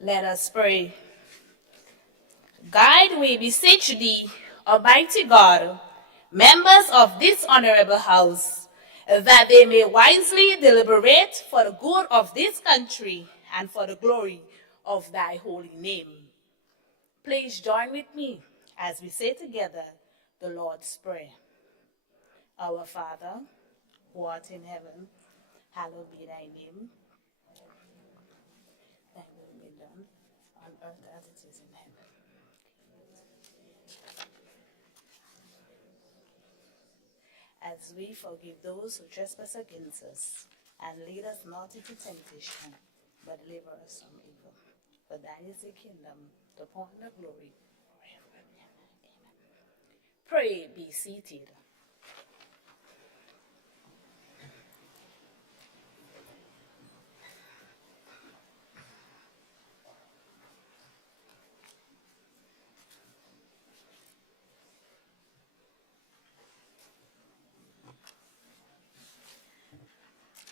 Let us pray. Guide, we beseech thee, Almighty God, members of this honorable house, that they may wisely deliberate for the good of this country and for the glory of thy holy name. Please join with me as we say together the Lord's Prayer. Our Father, who art in heaven, hallowed be thy name. Thy will be done on earth as it is in heaven. As we forgive those who trespass against us, and lead us not into temptation, but deliver us from evil. For thine is the kingdom, the power, and the glory, forever. Amen. Pray, be seated.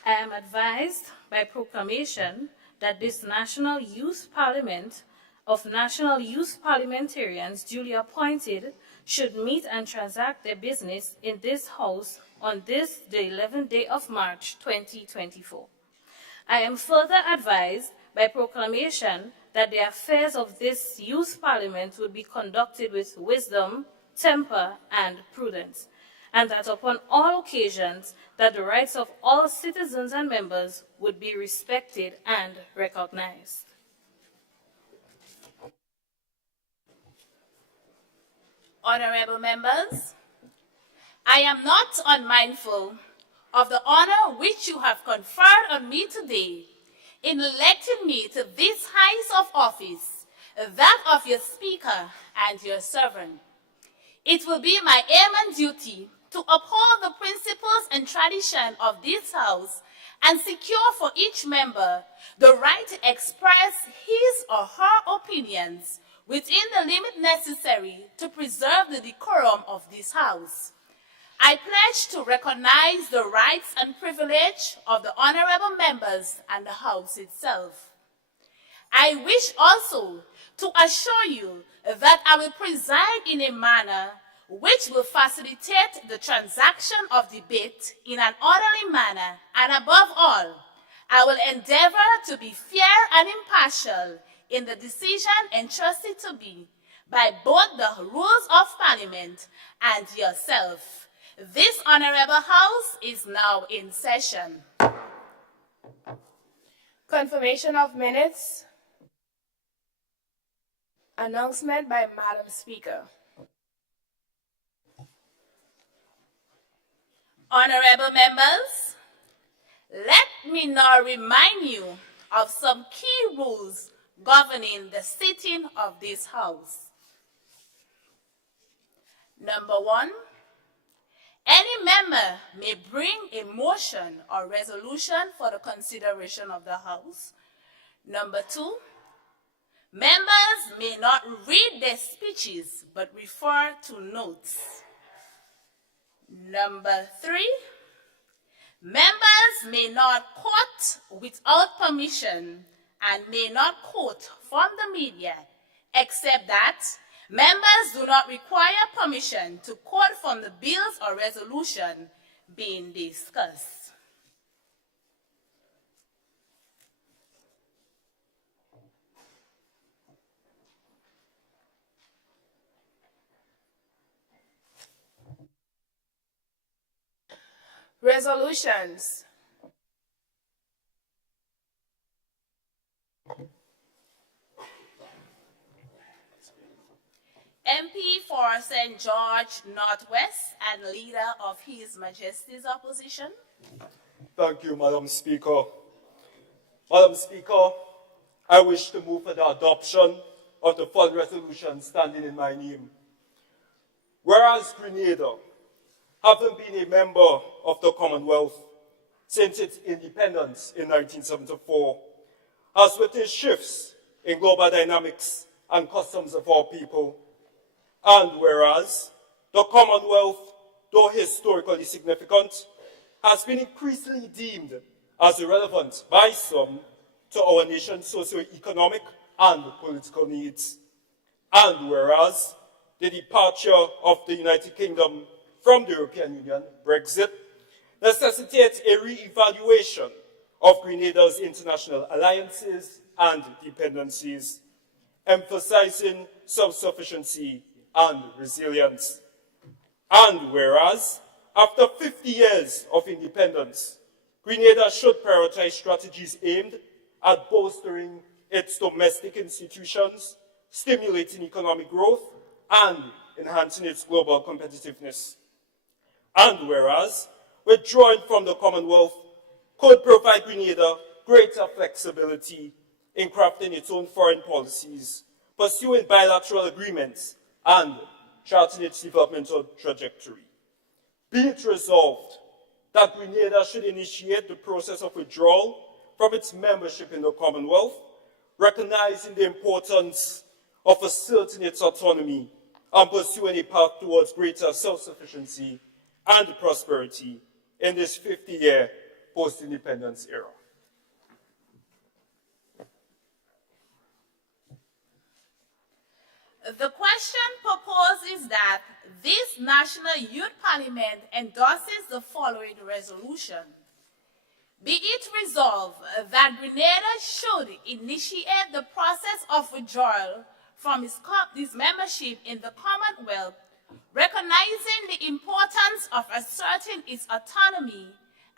I am advised by proclamation that this National Youth Parliament of National Youth Parliamentarians duly appointed should meet and transact their business in this House on this, the 11th day of March 2024. I am further advised by proclamation that the affairs of this Youth Parliament would be conducted with wisdom, temper, and prudence, and that upon all occasions that the rights of all citizens and members would be respected and recognized. Honorable members, I am not unmindful of the honor which you have conferred on me today in electing me to this highest of office, that of your Speaker and your servant. It will be my aim and duty to uphold the principles and tradition of this House and secure for each member the right to express his or her opinions within the limit necessary to preserve the decorum of this House. I pledge to recognize the rights and privilege of the honorable members and the House itself. I wish also to assure you that I will preside in a manner which will facilitate the transaction of debate in an orderly manner, and above all, I will endeavor to be fair and impartial in the decision entrusted to me by both the rules of Parliament and yourself. This honorable House is now in session. Confirmation of minutes. Announcement by Madam Speaker. Honorable members, let me now remind you of some key rules governing the sitting of this House. Number 1, any member may bring a motion or resolution for the consideration of the House. Number 2, members may not read their speeches but refer to notes. Number 3, members may not quote without permission and may not quote from the media, except that members do not require permission to quote from the bills or resolution being discussed. Resolutions. MP for St. George Northwest and leader of His Majesty's opposition. Thank you, Madam Speaker. Madam Speaker, I wish to move for the adoption of the full resolution standing in my name. Whereas Grenada, having been a member of the Commonwealth since its independence in 1974, has witnessed shifts in global dynamics and customs of our people. And whereas the Commonwealth, though historically significant, has been increasingly deemed as irrelevant by some to our nation's socio-economic and political needs. And whereas the departure of the United Kingdom from the European Union, Brexit, necessitates a re-evaluation of Grenada's international alliances and dependencies, emphasizing self-sufficiency and resilience. And whereas, after 50 years of independence, Grenada should prioritize strategies aimed at bolstering its domestic institutions, stimulating economic growth, and enhancing its global competitiveness. And whereas, withdrawing from the Commonwealth could provide Grenada greater flexibility in crafting its own foreign policies, pursuing bilateral agreements, and charting its developmental trajectory. Be it resolved that Grenada should initiate the process of withdrawal from its membership in the Commonwealth, recognizing the importance of asserting its autonomy and pursuing a path towards greater self-sufficiency and prosperity in this 50-year post-independence era. The question proposes that this National Youth Parliament endorses the following resolution. Be it resolved that Grenada should initiate the process of withdrawal from its membership in the Commonwealth, recognizing the importance of asserting its autonomy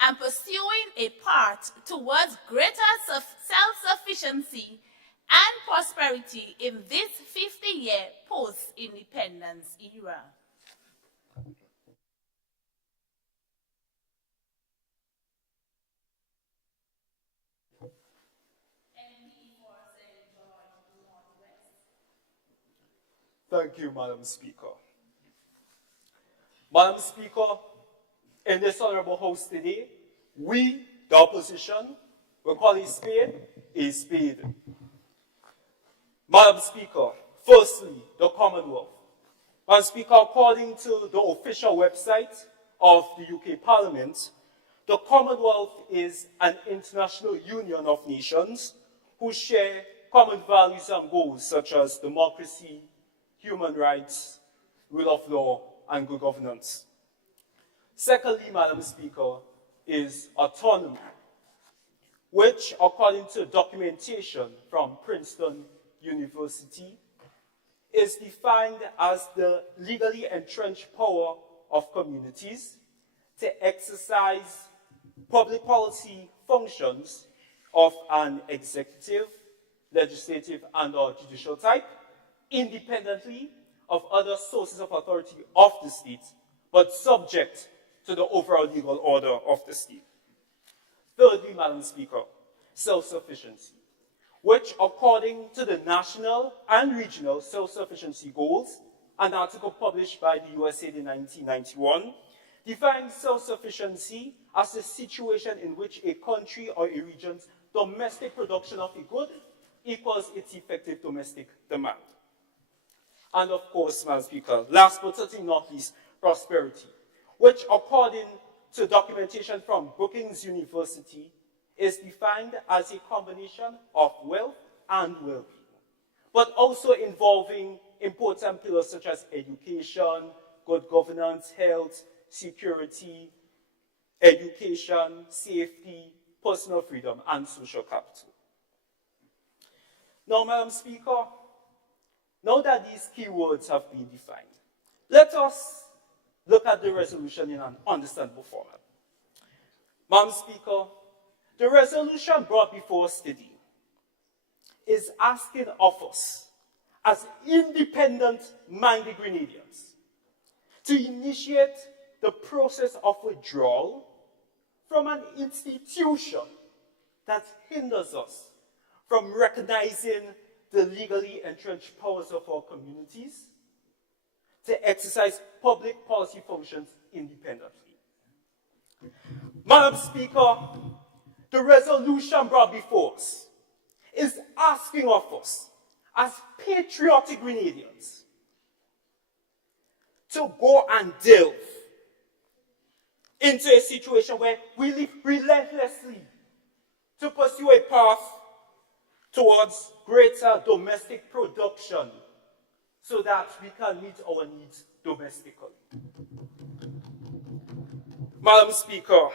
and pursuing a path towards greater self-sufficiency and prosperity in this 50-year post-independence era. Thank you, Madam Speaker. Madam Speaker, in this Honorable House today, we, the opposition, will call a spade a spade. Madam Speaker, firstly, the Commonwealth. Madam Speaker, according to the official website of the UK Parliament, the Commonwealth is an international union of nations who share common values and goals such as democracy, human rights, rule of law, and good governance. Secondly, Madam Speaker, is autonomy, which, according to documentation from Princeton University, is defined as the legally entrenched power of communities to exercise public policy functions of an executive, legislative, and/or judicial type, independently of other sources of authority of the state, but subject to the overall legal order of the state. Thirdly, Madam Speaker, self-sufficiency, which, according to the national and regional self-sufficiency goals, an article published by the USA in 1991, defines self-sufficiency as a situation in which a country or a region's domestic production of a good equals its effective domestic demand. And of course, Madam Speaker, last but certainly not least, prosperity, which, according to documentation from Brookings University, is defined as a combination of wealth and well-being, but also involving important pillars such as education, good governance, health, security, education, safety, personal freedom, and social capital. Now, Madam Speaker, now that these keywords have been defined, let us look at the resolution in an understandable format. Madam Speaker, the resolution brought before us today is asking of us, as independent-minded Grenadians, to initiate the process of withdrawal from an institution that hinders us from recognizing the legally entrenched powers of our communities to exercise public policy functions independently. Madam Speaker, the resolution brought before us is asking of us, as patriotic Grenadians, to go and delve into a situation where we live relentlessly to pursue a path towards greater domestic production so that we can meet our needs domestically. Madam Speaker,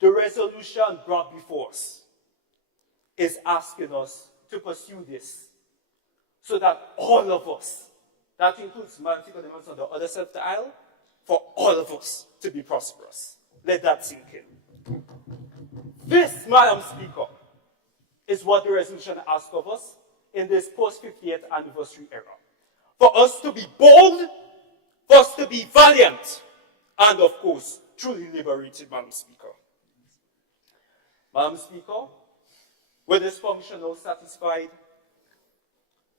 the resolution brought before us is asking us to pursue this so that all of us, that includes Madam Speaker, the members on the other side of the aisle, for all of us to be prosperous. Let that sink in. This, Madam Speaker, is what the resolution asks of us in this post-50th anniversary era. For us to be bold, for us to be valiant, and of course, truly liberated, Madam Speaker. Madam Speaker, with this function now satisfied,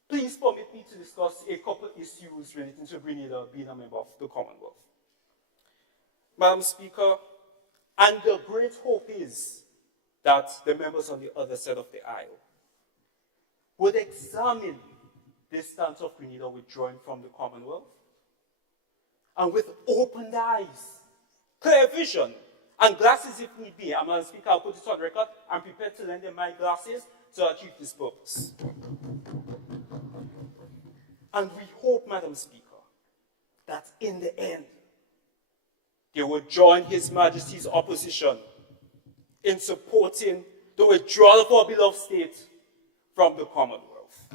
please permit me to discuss a couple issues relating to Grenada being a member of the Commonwealth. Madam Speaker, and the great hope is that the members on the other side of the aisle would examine this stance of Grenada withdrawing from the Commonwealth and with opened eyes, clear vision, and glasses if need be. Madam Speaker, I'll put it on record. I'm prepared to lend them my glasses to achieve this purpose. And we hope, Madam Speaker, that in the end, they will join His Majesty's opposition in supporting the withdrawal of our beloved state from the Commonwealth.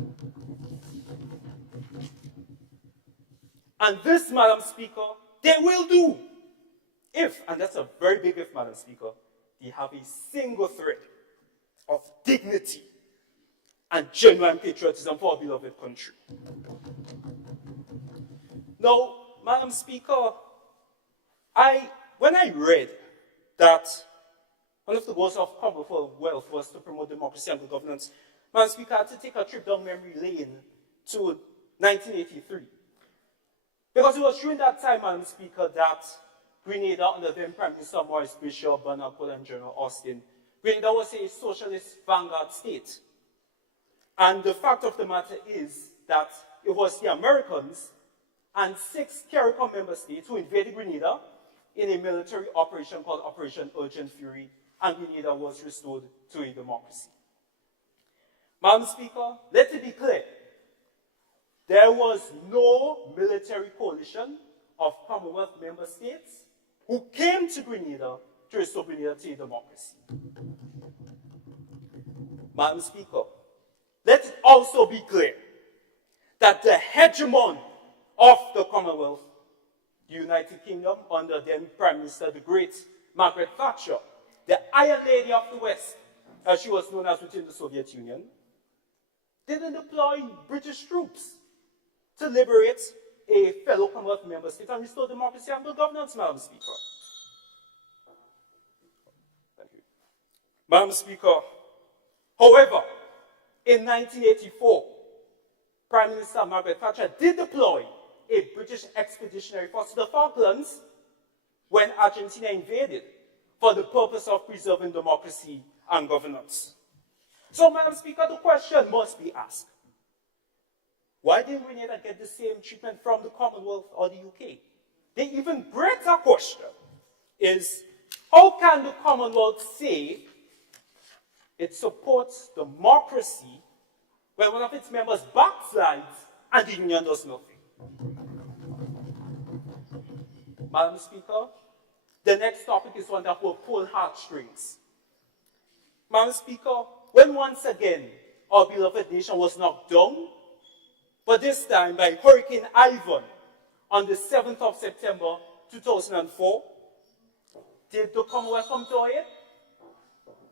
And this, Madam Speaker, they will do if, and that's a very big if, Madam Speaker, they have a single thread of dignity and genuine patriotism for our beloved country. Now, Madam Speaker, when I read that one of the goals of Commonwealth was to promote democracy and good governance, Madam Speaker, I had to take a trip down memory lane to 1983. Because it was during that time, Madam Speaker, that Grenada, under then Prime Minister Maurice Bishop, Bernard Cole, and General Austin, Grenada was a socialist vanguard state. And the fact of the matter is that it was the Americans and 6 CARICOM member states who invaded Grenada in a military operation called Operation Urgent Fury, and Grenada was restored to a democracy. Madam Speaker, let it be clear, there was no military coalition of Commonwealth member states who came to Grenada to restore Grenada to a democracy. Madam Speaker, let it also be clear that the hegemon of the Commonwealth, the United Kingdom, under then Prime Minister, the great Margaret Thatcher, the Iron Lady of the West, as she was known as within the Soviet Union, didn't deploy British troops to liberate a fellow Commonwealth member state and restore democracy and good governance, Madam Speaker. Thank you. Madam Speaker, however, in 1984, Prime Minister Margaret Thatcher did deploy a British expeditionary force to the Falklands when Argentina invaded for the purpose of preserving democracy and governance. So, Madam Speaker, the question must be asked. Why didn't Grenada get the same treatment from the Commonwealth or the UK? The even greater question is, how can the Commonwealth say it supports democracy when one of its members backslides and the Union does nothing? Madam Speaker, the next topic is one that will pull heartstrings. Madam Speaker, when once again our beloved nation was knocked down, but this time by Hurricane Ivan on the 7th of September 2004, did the Commonwealth come to our aid?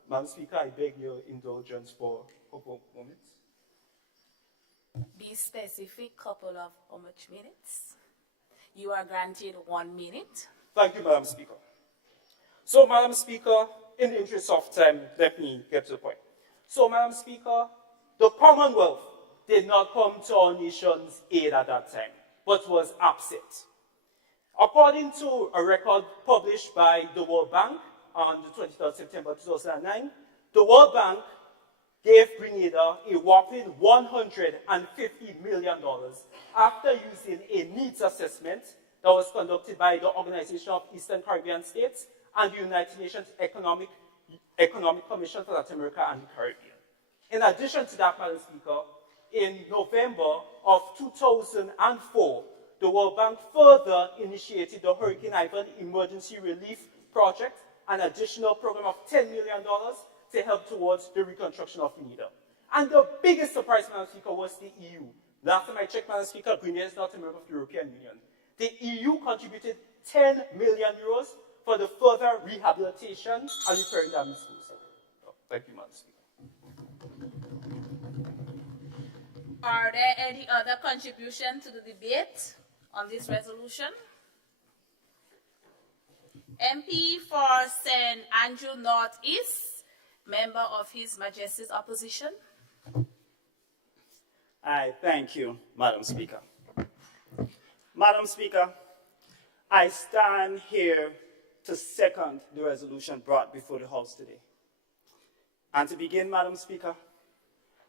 Madam Speaker, I beg your indulgence for a couple of moments. Be specific, couple of how much minutes? You are granted 1 minute. Thank you, Madam Speaker. So, Madam Speaker, in the interest of time, let me get to the point. So, Madam Speaker, the Commonwealth did not come to our nation's aid at that time, but was absent. According to a record published by the World Bank on the 23rd of September 2009, the World Bank gave Grenada a whopping $150 million after using a needs assessment that was conducted by the Organization of Eastern Caribbean States and the United Nations Economic, Economic Commission for Latin America and the Caribbean. In addition to that, Madam Speaker, in November of 2004, the World Bank further initiated the Hurricane Ivan Emergency Relief Project, an additional program of $10 million to help towards the reconstruction of Grenada. And the biggest surprise, Madam Speaker, was the EU. Last time I checked, Madam Speaker, Grenada is not a member of the European Union. The EU contributed 10 million euros for the further rehabilitation and repairing damaged schools. Thank you, Madam Speaker. Are there any other contributions to the debate on this resolution? MP for St. Andrew Northeast, member of His Majesty's Opposition. I thank you, Madam Speaker. Madam Speaker, I stand here to second the resolution brought before the House today. And to begin, Madam Speaker,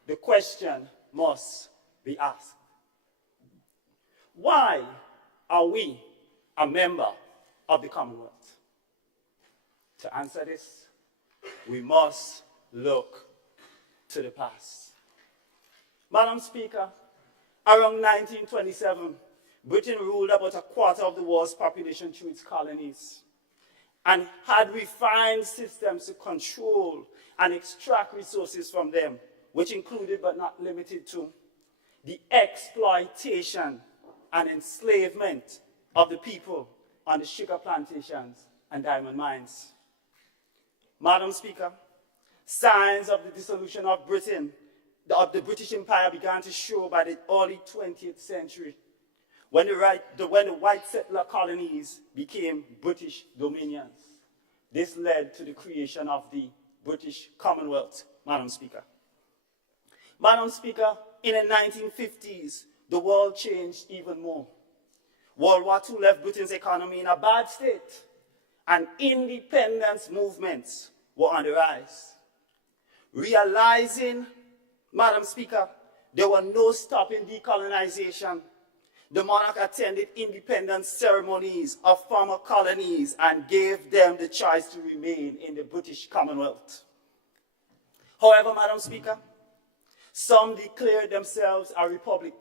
the question must be asked. Why are we a member of the Commonwealth? To answer this, we must look to the past. Madam Speaker, around 1927, Britain ruled about a quarter of the world's population through its colonies and had refined systems to control and extract resources from them, which included but not limited to the exploitation and enslavement of the people on the sugar plantations and diamond mines. Madam Speaker, signs of the dissolution of Britain, of the British Empire, began to show by the early 20th century when the white settler colonies became British dominions. This led to the creation of the British Commonwealth, Madam Speaker. Madam Speaker, in the 1950s, the world changed even more. World War II left Britain's economy in a bad state, and independence movements were on the rise. Realizing, Madam Speaker, there were no stopping decolonization, the monarch attended independence ceremonies of former colonies and gave them the choice to remain in the British Commonwealth. However, Madam Speaker, some declared themselves a republic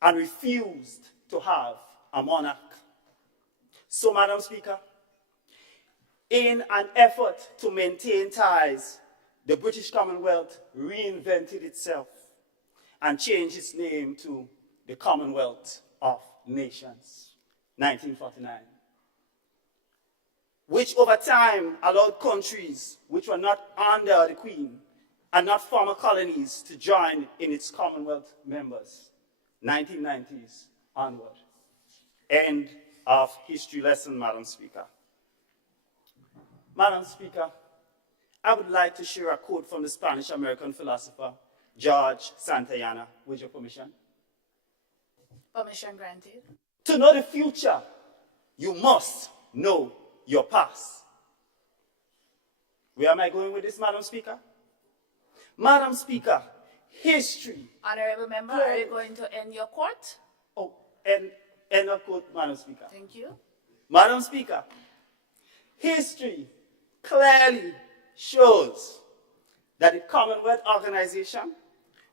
and refused to have a monarch. So, Madam Speaker, in an effort to maintain ties, the British Commonwealth reinvented itself and changed its name to the Commonwealth of Nations, 1949, which over time allowed countries which were not under the Queen and not former colonies to join in its Commonwealth members, 1990s onward. End of history lesson, Madam Speaker. Madam Speaker, I would like to share a quote from the Spanish-American philosopher, George Santayana, with your permission. Permission granted. To know the future, you must know your past. Where am I going with this, Madam Speaker? Madam Speaker, history. Honorable member, are you going to end your court? Oh, end of quote, Madam Speaker. Thank you. Madam Speaker, history clearly shows that the Commonwealth Organization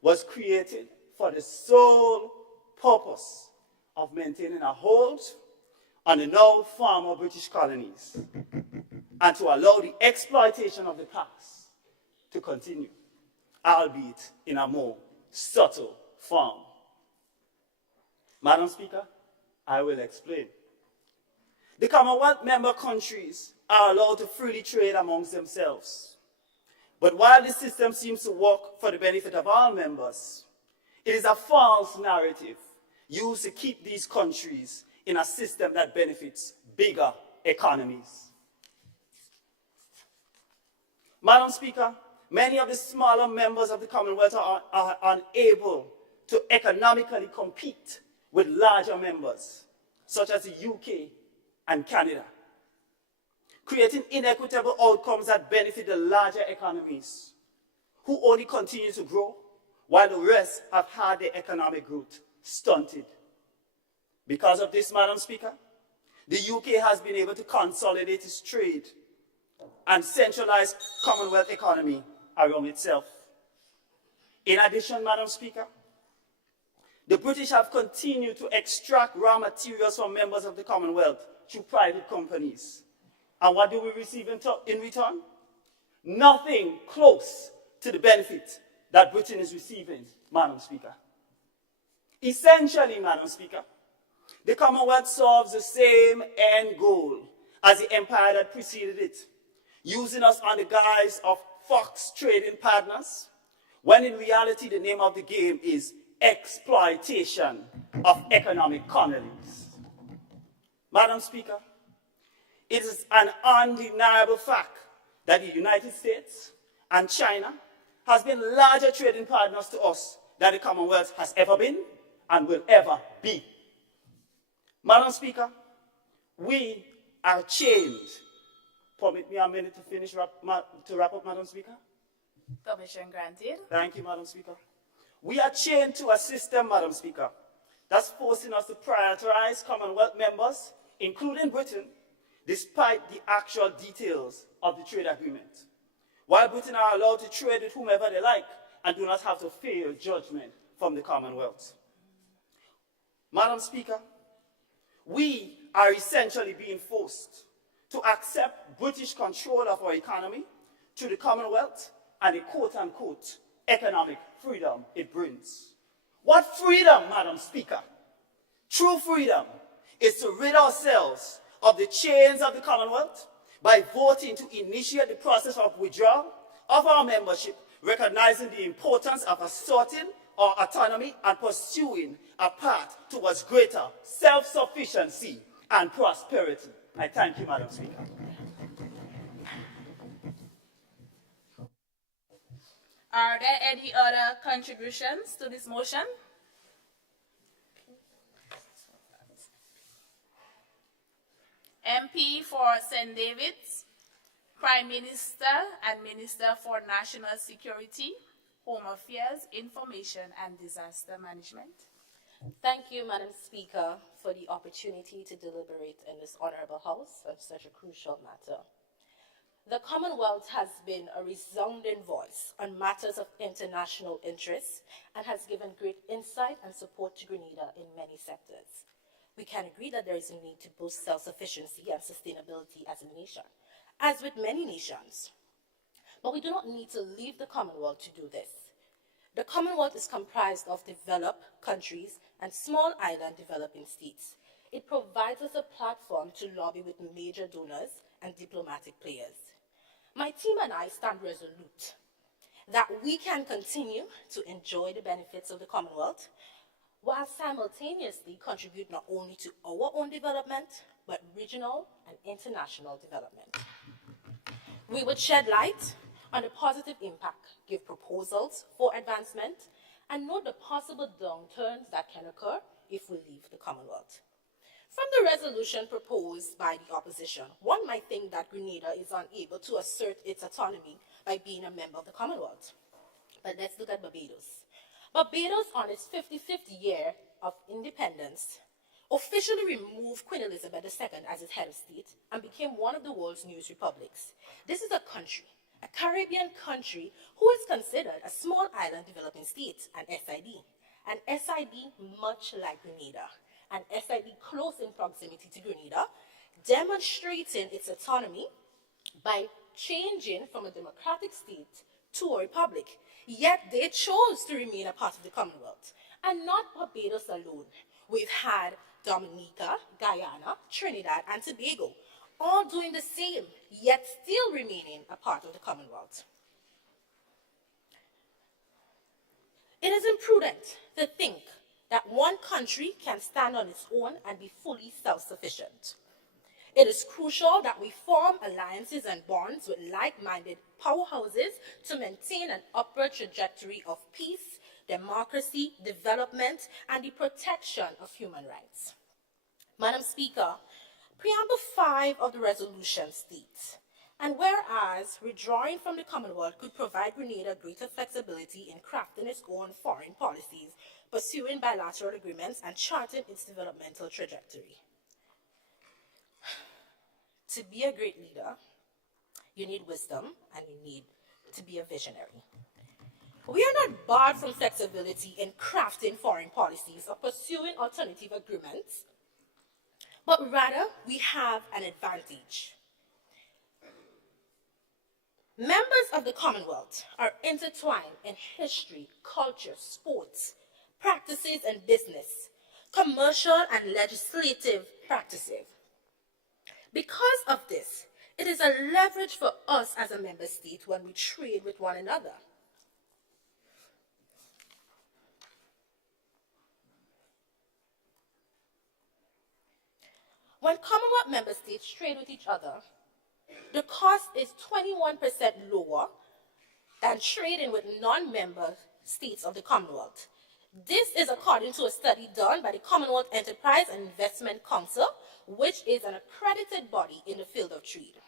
was created for the sole purpose of maintaining a hold on the now former British colonies and to allow the exploitation of the past to continue, albeit in a more subtle form. Madam Speaker, I will explain. The Commonwealth member countries are allowed to freely trade amongst themselves. But while this system seems to work for the benefit of all members, it is a false narrative used to keep these countries in a system that benefits bigger economies. Madam Speaker, many of the smaller members of the Commonwealth are unable to economically compete with larger members, such as the UK and Canada, creating inequitable outcomes that benefit the larger economies, who only continue to grow, while the rest have had their economic growth stunted. Because of this, Madam Speaker, the UK has been able to consolidate its trade and centralized Commonwealth economy around itself. In addition, Madam Speaker, the British have continued to extract raw materials from members of the Commonwealth through private companies. And what do we receive in return? Nothing close to the benefit that Britain is receiving, Madam Speaker. Essentially, Madam Speaker, the Commonwealth serves the same end goal as the empire that preceded it, using us on the guise of fox trading partners, when in reality the name of the game is exploitation of economic colonies. Madam Speaker, it is an undeniable fact that the United States and China has been larger trading partners to us than the Commonwealth has ever been and will ever be. Madam Speaker, we are chained. Permit me a minute to wrap up, Madam Speaker. Permission granted. Thank you, Madam Speaker. We are chained to a system, Madam Speaker, that's forcing us to prioritize Commonwealth members, including Britain, despite the actual details of the trade agreement. While Britain are allowed to trade with whomever they like and do not have to fear judgment from the Commonwealth. Madam Speaker, we are essentially being forced to accept British control of our economy through the Commonwealth and the quote-unquote economic freedom it brings. What freedom, Madam Speaker? True freedom is to rid ourselves of the chains of the Commonwealth by voting to initiate the process of withdrawal of our membership, recognizing the importance of asserting our autonomy and pursuing a path towards greater self-sufficiency and prosperity. I thank you, Madam Speaker. Are there any other contributions to this motion? MP for St. David's, Prime Minister and Minister for National Security, Home Affairs, Information and Disaster Management. Thank you, Madam Speaker, for the opportunity to deliberate in this honorable House on such a crucial matter. The Commonwealth has been a resounding voice on matters of international interest and has given great insight and support to Grenada in many sectors. We can agree that there is a need to boost self-sufficiency and sustainability as a nation, as with many nations. But we do not need to leave the Commonwealth to do this. The Commonwealth is comprised of developed countries and small island developing states. It provides us a platform to lobby with major donors and diplomatic players. My team and I stand resolute that we can continue to enjoy the benefits of the Commonwealth while simultaneously contribute not only to our own development, but regional and international development. We would shed light on the positive impact, give proposals for advancement, and note the possible downturns that can occur if we leave the Commonwealth. From the resolution proposed by the opposition, one might think that Grenada is unable to assert its autonomy by being a member of the Commonwealth. But let's look at Barbados. Barbados, on its 55th year of independence, officially removed Queen Elizabeth II as its head of state and became one of the world's newest republics. This is a country, a Caribbean country, who is considered a small island developing state, an SID much like Grenada, an SID close in proximity to Grenada, demonstrating its autonomy by changing from a democratic state to a republic. Yet they chose to remain a part of the Commonwealth. And not Barbados alone. We've had Dominica, Guyana, Trinidad, and Tobago, all doing the same, yet still remaining a part of the Commonwealth. It is imprudent to think that one country can stand on its own and be fully self-sufficient. It is crucial that we form alliances and bonds with like-minded powerhouses to maintain an upward trajectory of peace, democracy, development, and the protection of human rights. Madam Speaker, Preamble 5 of the resolution states, and whereas withdrawing from the Commonwealth could provide Grenada greater flexibility in crafting its own foreign policies, pursuing bilateral agreements, and charting its developmental trajectory. To be a great leader, You need wisdom, and you need to be a visionary. We are not barred from flexibility in crafting foreign policies or pursuing alternative agreements, but rather we have an advantage. Members of the Commonwealth are intertwined in history, culture, sports, practices, and business, commercial and legislative practices. Because of this, it is a leverage for us as a member state when we trade with one another. When Commonwealth member states trade with each other, the cost is 21% lower than trading with non-member states of the Commonwealth. This is according to a study done by the Commonwealth Enterprise and Investment Council, which is an accredited body in the field of trade.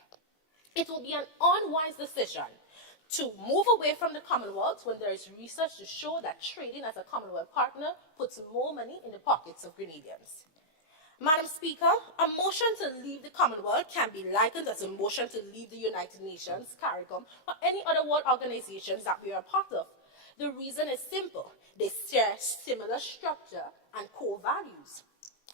It will be an unwise decision to move away from the Commonwealth when there is research to show that trading as a Commonwealth partner puts more money in the pockets of Grenadians. Madam Speaker, a motion to leave the Commonwealth can be likened as a motion to leave the United Nations, CARICOM, or any other world organizations that we are part of. The reason is simple. They share similar structure and core values.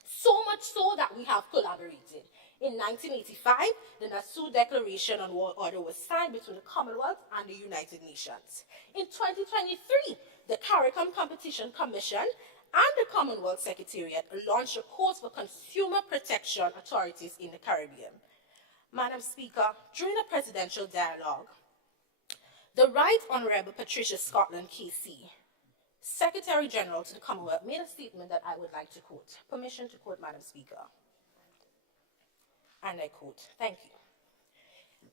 So much so that we have collaborated. In 1985, the Nassau Declaration on World Order was signed between the Commonwealth and the United Nations. In 2023, the CARICOM Competition Commission and the Commonwealth Secretariat launched a course for consumer protection authorities in the Caribbean. Madam Speaker, during a presidential dialogue, the Right Honourable Patricia Scotland KC, Secretary General to the Commonwealth, made a statement that I would like to quote. Permission to quote, Madam Speaker. And I quote, "Thank you.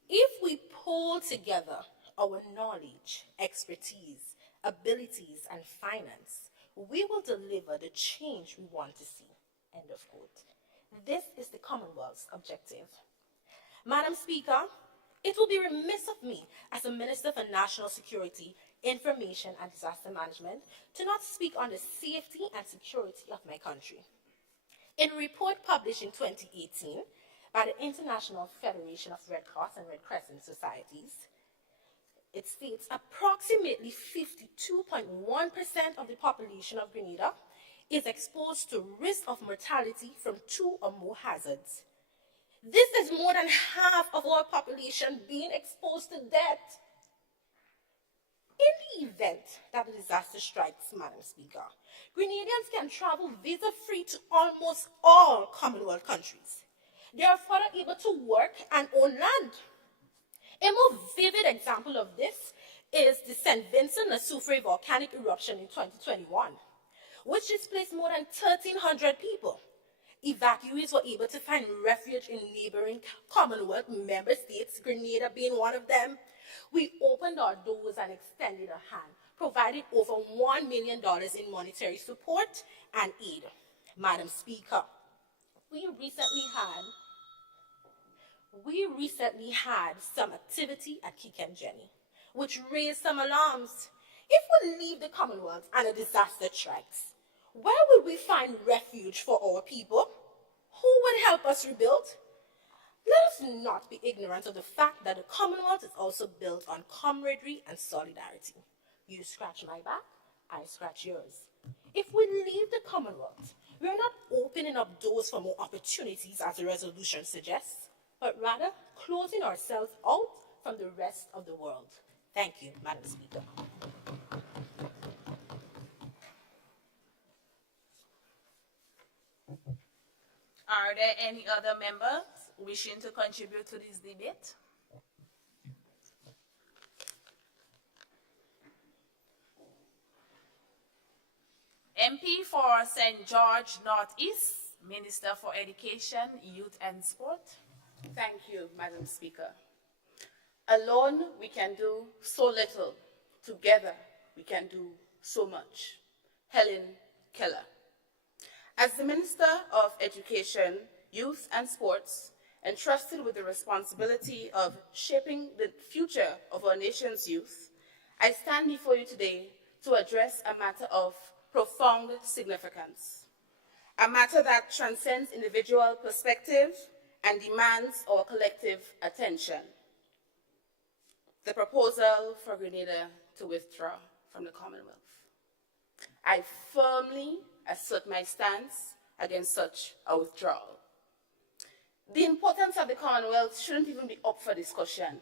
If we pull together our knowledge, expertise, abilities, and finance, we will deliver the change we want to see." End of quote. This is the Commonwealth's objective. Madam Speaker, it will be remiss of me as a Minister for National Security, Information and Disaster Management to not speak on the safety and security of my country. In a report published in 2018 by the International Federation of Red Cross and Red Crescent Societies, it states approximately 52.1% of the population of Grenada is exposed to risk of mortality from 2 or more hazards. This is more than half of our population being exposed to death. In the event that a disaster strikes, Madam Speaker, Grenadians can travel visa-free to almost all Commonwealth countries. They are further able to work and own land. A more vivid example of this is the St. Vincent Lesufre volcanic eruption in 2021, which displaced more than 1,300 people. Evacuees were able to find refuge in neighboring Commonwealth member states, Grenada being one of them. We opened our doors and extended a hand, providing over $1 million in monetary support and aid. Madam Speaker, we recently had some activity at Kikenjeni, which raised some alarms. If we leave the Commonwealth and a disaster strikes, where will we find refuge for our people? Who would help us rebuild? Let us not be ignorant of the fact that the Commonwealth is also built on camaraderie and solidarity. You scratch my back, I scratch yours. If we leave the Commonwealth, we are not opening up doors for more opportunities as the resolution suggests, but rather closing ourselves out from the rest of the world. Thank you, Madam Speaker. Are there any other members wishing to contribute to this debate? MP for St. George Northeast, Minister for Education, Youth and Sport. Thank you, Madam Speaker. Alone, we can do so little. Together, we can do so much. Helen Keller. As the Minister of Education, Youth and Sports, entrusted with the responsibility of shaping the future of our nation's youth, I stand before you today to address a matter of profound significance, a matter that transcends individual perspective and demands our collective attention. the proposal for Grenada to withdraw from the Commonwealth. I firmly assert my stance against such a withdrawal. The importance of the Commonwealth shouldn't even be up for discussion.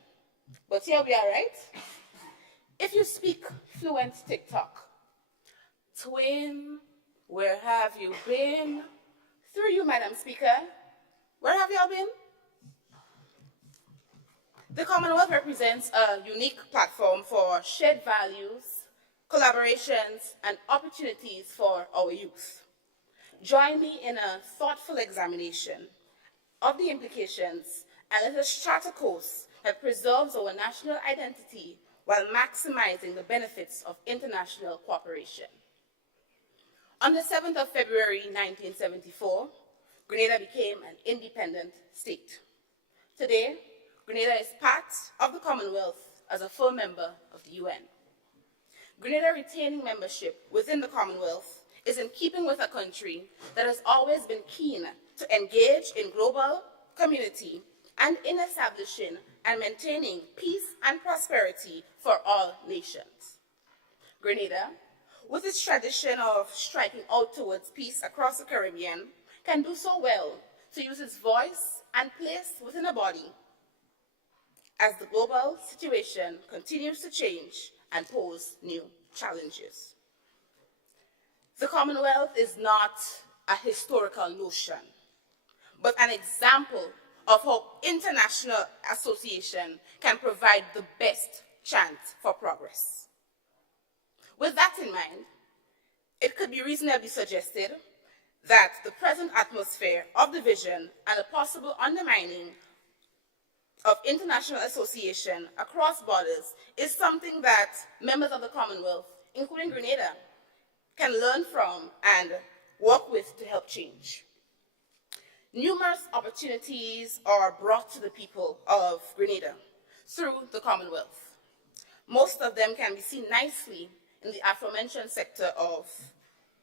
But here we are, right? If you speak fluent TikTok, twin, where have you been? Through you, Madam Speaker, where have y'all been? The Commonwealth represents a unique platform for shared values, collaborations, and opportunities for our youth. Join me in a thoughtful examination of the implications and let us chart a course that preserves our national identity while maximizing the benefits of international cooperation. On the 7th of February 1974, Grenada became an independent state. Today, Grenada is part of the Commonwealth as a full member of the UN. Grenada retaining membership within the Commonwealth is in keeping with a country that has always been keen to engage in global community and in establishing and maintaining peace and prosperity for all nations. Grenada, with its tradition of striking out towards peace across the Caribbean, can do so well to use its voice and place within a body as the global situation continues to change and pose new challenges. The Commonwealth is not a historical notion, but an example of how international association can provide the best chance for progress. With that in mind, it could be reasonably suggested that the present atmosphere of division and a possible undermining of international association across borders is something that members of the Commonwealth, including Grenada, can learn from and work with to help change. Numerous opportunities are brought to the people of Grenada through the Commonwealth. Most of them can be seen nicely in the aforementioned sector of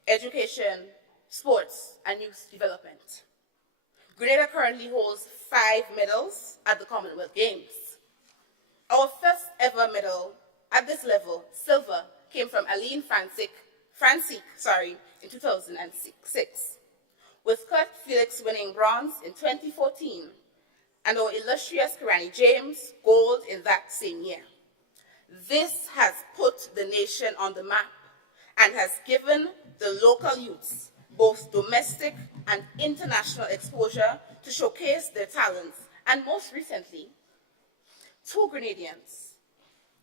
education, sports, and youth development. Grenada currently holds 5 medals at the Commonwealth Games. Our first ever medal at this level, silver, came from Aline Francique, in 2006, with Kurt Felix winning bronze in 2014, and our illustrious Kirani James gold in that same year. This has put the nation on the map and has given the local youths both domestic and international exposure to showcase their talents. And most recently, 2 Grenadians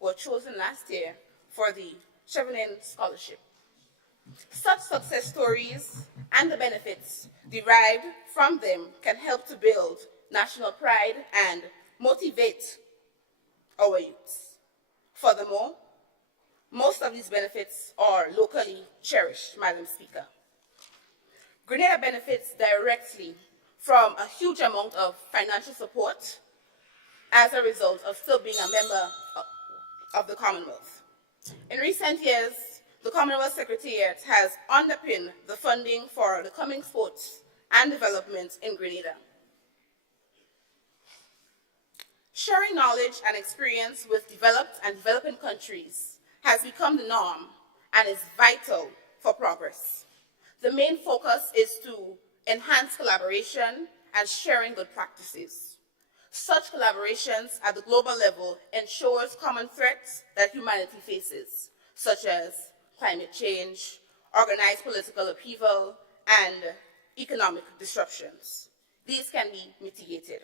were chosen last year for the Chevening Scholarship. Such success stories and the benefits derived from them can help to build national pride and motivate our youths. Furthermore, most of these benefits are locally cherished, Madam Speaker. Grenada benefits directly from a huge amount of financial support as a result of still being a member of the Commonwealth. In recent years, the Commonwealth Secretariat has underpinned the funding for the coming sports and development in Grenada. Sharing knowledge and experience with developed and developing countries has become the norm and is vital for progress. The main focus is to enhance collaboration and sharing good practices. Such collaborations at the global level ensures common threats that humanity faces, such as climate change, organized political upheaval, and economic disruptions. These can be mitigated.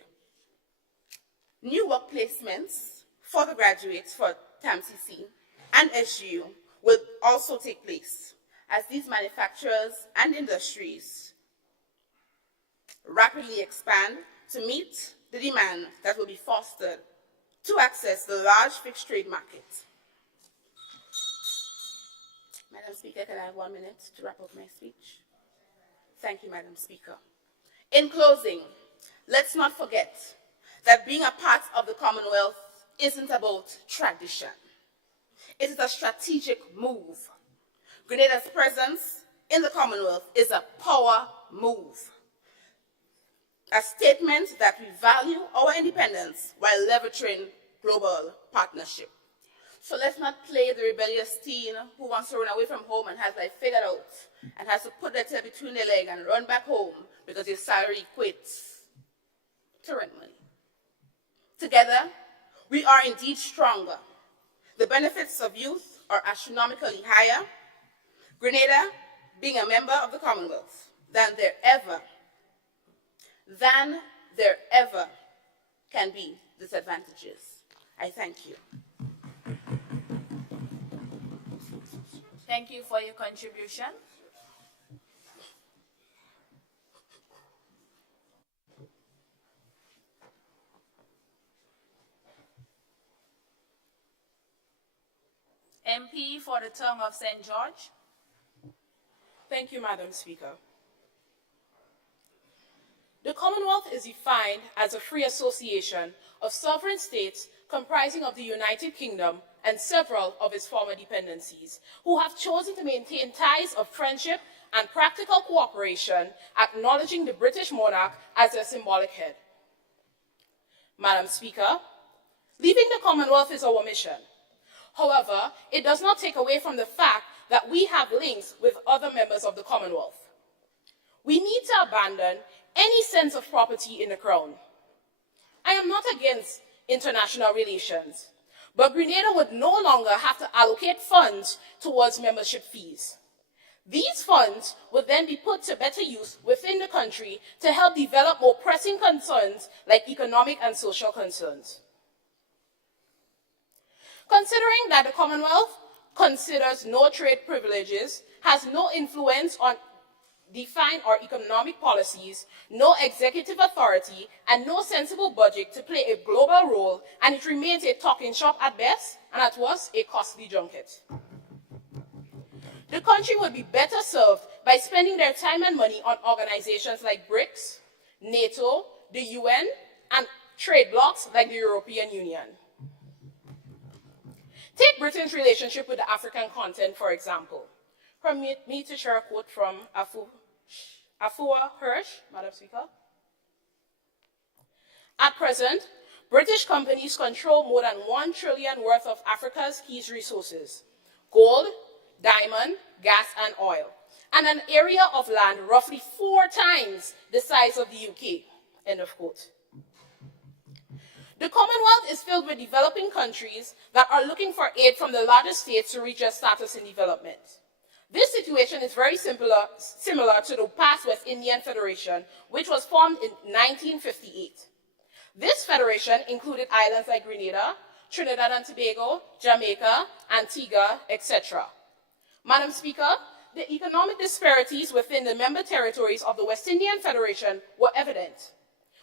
New work placements for the graduates for TAMCC and SGU will also take place as these manufacturers and industries rapidly expand to meet the demand that will be fostered to access the large fixed trade market. Madam Speaker, can I have 1 minute to wrap up my speech? Thank you, Madam Speaker. In closing, let's not forget that being a part of the Commonwealth isn't about tradition. It is a strategic move. Grenada's presence in the Commonwealth is a power move, a statement that we value our independence while leveraging global partnership. So let's not play the rebellious teen who wants to run away from home and has life figured out and has to put their tail between their legs and run back home because his salary equates to rent money. Together, we are indeed stronger. The benefits of youth are astronomically higher, Grenada being a member of the Commonwealth, than there ever can be disadvantages. I thank you. Thank you for your contribution. MP for the tongue of St. George. Thank you, Madam Speaker. The Commonwealth is defined as a free association of sovereign states comprising of the United Kingdom and several of its former dependencies, who have chosen to maintain ties of friendship and practical cooperation, acknowledging the British monarch as their symbolic head. Madam Speaker, leaving the Commonwealth is our mission. However, it does not take away from the fact that we have links with other members of the Commonwealth. We need to abandon any sense of property in the Crown. I am not against international relations, but Grenada would no longer have to allocate funds towards membership fees. These funds would then be put to better use within the country to help develop more pressing concerns like economic and social concerns. Considering that the Commonwealth considers no trade privileges, has no influence on define our economic policies, no executive authority, and no sensible budget to play a global role, and it remains a talking shop at best, and at worst, a costly junket. The country would be better served by spending their time and money on organizations like BRICS, NATO, the UN, and trade blocs like the European Union. Take Britain's relationship with the African continent, for example. Permit me to share a quote from Afua Hirsch, Madam Speaker. At present, British companies control more than $1 trillion worth of Africa's key resources: gold, diamond, gas, and oil, and an area of land roughly 4 times the size of the UK. End of quote. The Commonwealth is filled with developing countries that are looking for aid from the largest states to reach their status in development. This situation is very similar to the past West Indian Federation, which was formed in 1958. This federation included islands like Grenada, Trinidad and Tobago, Jamaica, Antigua, etc. Madam Speaker, the economic disparities within the member territories of the West Indian Federation were evident,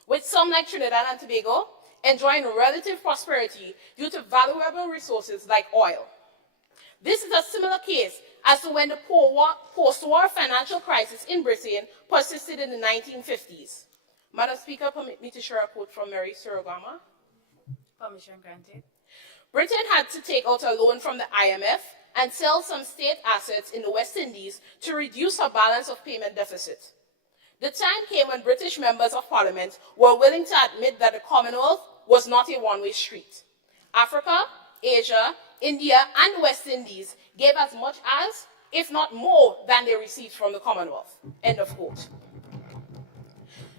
with some like Trinidad and Tobago enjoying relative prosperity due to valuable resources like oil. This is a similar case as to when the post-war financial crisis in Britain persisted in the 1950s. Madam Speaker, permit me to share a quote from Mary Surogama. Permission granted. Britain had to take out a loan from the IMF and sell some state assets in the West Indies to reduce her balance of payment deficit. The time came when British members of Parliament were willing to admit that the Commonwealth was not a one-way street. Africa, Asia, India, and West Indies gave as much as, if not more, than they received from the Commonwealth. End of quote.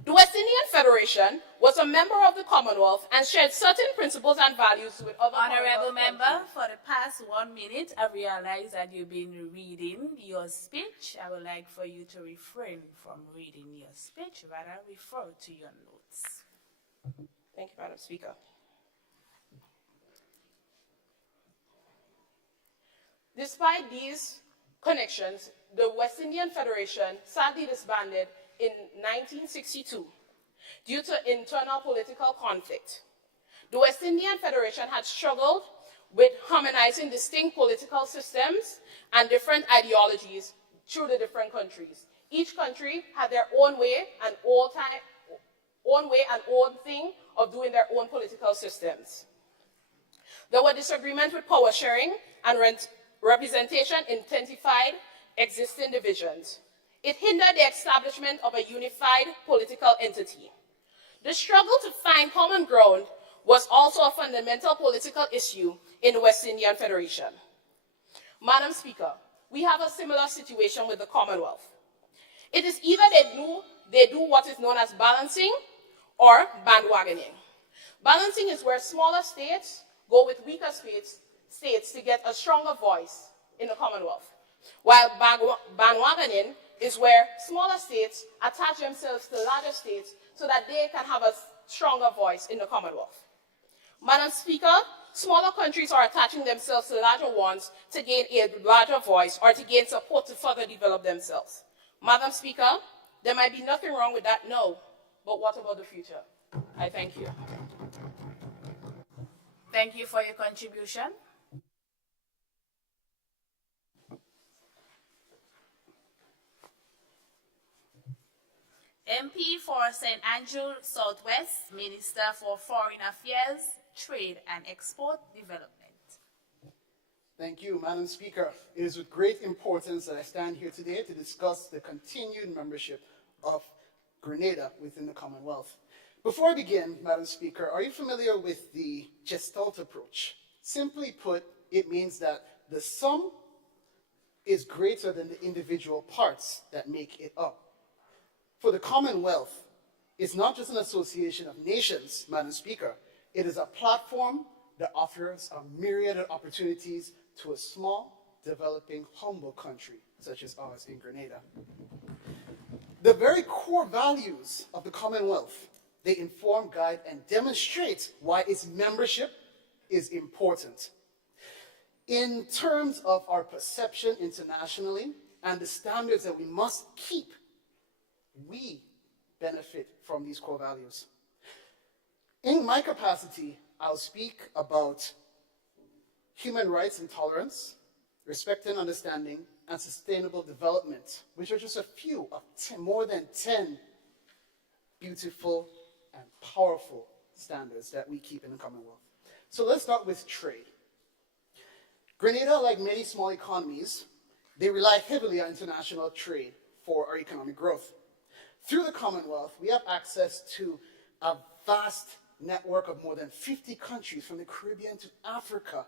The West Indian Federation was a member of the Commonwealth and shared certain principles and values with other Honorable Commonwealth member, countries. for the past 1 minute, I realize that you've been reading your speech. I would like for you to refrain from reading your speech, rather refer to your notes. Thank you, Madam Speaker. Despite these connections, the West Indian Federation sadly disbanded in 1962 due to internal political conflict. The West Indian Federation had struggled with harmonizing distinct political systems and different ideologies through the different countries. Each country had their own way and own thing of doing their own political systems. There were disagreements with power sharing and representation intensified existing divisions. It hindered the establishment of a unified political entity. The struggle to find common ground was also a fundamental political issue in the West Indian Federation. Madam Speaker, we have a similar situation with the Commonwealth. It is either they do what is known as balancing or bandwagoning. Balancing is where smaller states go with weaker states to get a stronger voice in the Commonwealth, while bandwagoning is where smaller states attach themselves to larger states so that they can have a stronger voice in the Commonwealth. Madam Speaker, smaller countries are attaching themselves to larger ones to gain a larger voice or to gain support to further develop themselves. Madam Speaker, there might be nothing wrong with that, no, but what about the future? I thank you. Thank you for your contribution. MP for St. Andrew Southwest, Minister for Foreign Affairs, Trade and Export Development. Thank you, Madam Speaker. It is with great importance that I stand here today to discuss the continued membership of Grenada within the Commonwealth. Before I begin, Madam Speaker, are you familiar with the Gestalt approach? Simply put, it means that the sum is greater than the individual parts that make it up. For the Commonwealth, it's not just an association of nations, Madam Speaker. It is a platform that offers a myriad of opportunities to a small, developing, humble country such as ours in Grenada. The very core values of the Commonwealth, they inform, guide, and demonstrate why its membership is important. In terms of our perception internationally and the standards that we must keep, we benefit from these core values. In my capacity, I'll speak about human rights and tolerance, respect and understanding, and sustainable development, which are just a few of more than 10 beautiful and powerful standards that we keep in the Commonwealth. So let's start with trade. Grenada, like many small economies, they rely heavily on international trade for our economic growth. Through the Commonwealth, we have access to a vast network of more than 50 countries from the Caribbean to Africa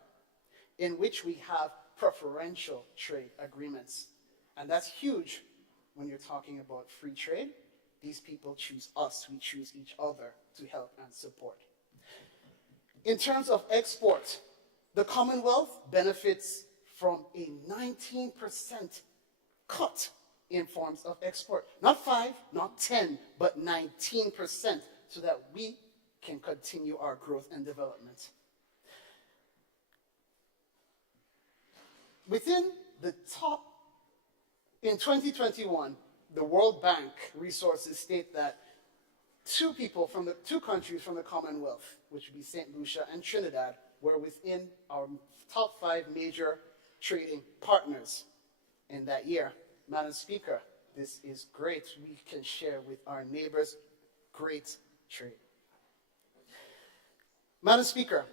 in which we have preferential trade agreements. And that's huge when you're talking about free trade. These people choose us, we choose each other to help and support. In terms of export, the Commonwealth benefits from a 19% cut in forms of export. Not 5, not 10, but 19%, so that we can continue our growth and development. Within the top, in 2021, the World Bank resources state that two countries from the Commonwealth, which would be St. Lucia and Trinidad, were within our top 5 major trading partners in that year. Madam Speaker, this is great. We can share with our neighbors great trade. Madam Speaker,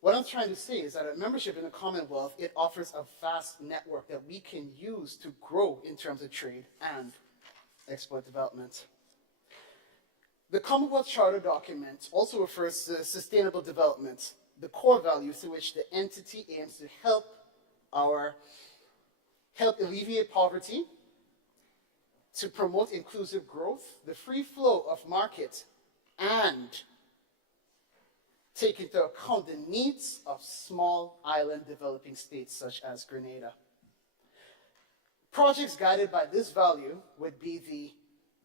what I'm trying to say is that a membership in the Commonwealth, it offers a vast network that we can use to grow in terms of trade and export development. The Commonwealth Charter document also refers to sustainable development, the core values to which the entity aims to help alleviate poverty, to promote inclusive growth, the free flow of market, and take into account the needs of small island developing states such as Grenada. Projects guided by this value would be the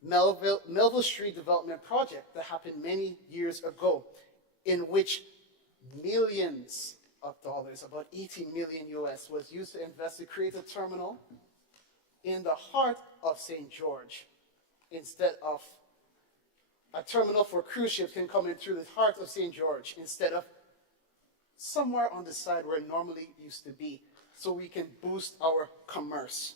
Melville Street Development Project that happened many years ago, in which millions of dollars, about 80 million US, was used to invest to create a terminal in the heart of St. George, instead of a terminal for cruise ships can come in through the heart of St. George instead of somewhere on the side where it normally used to be, so we can boost our commerce.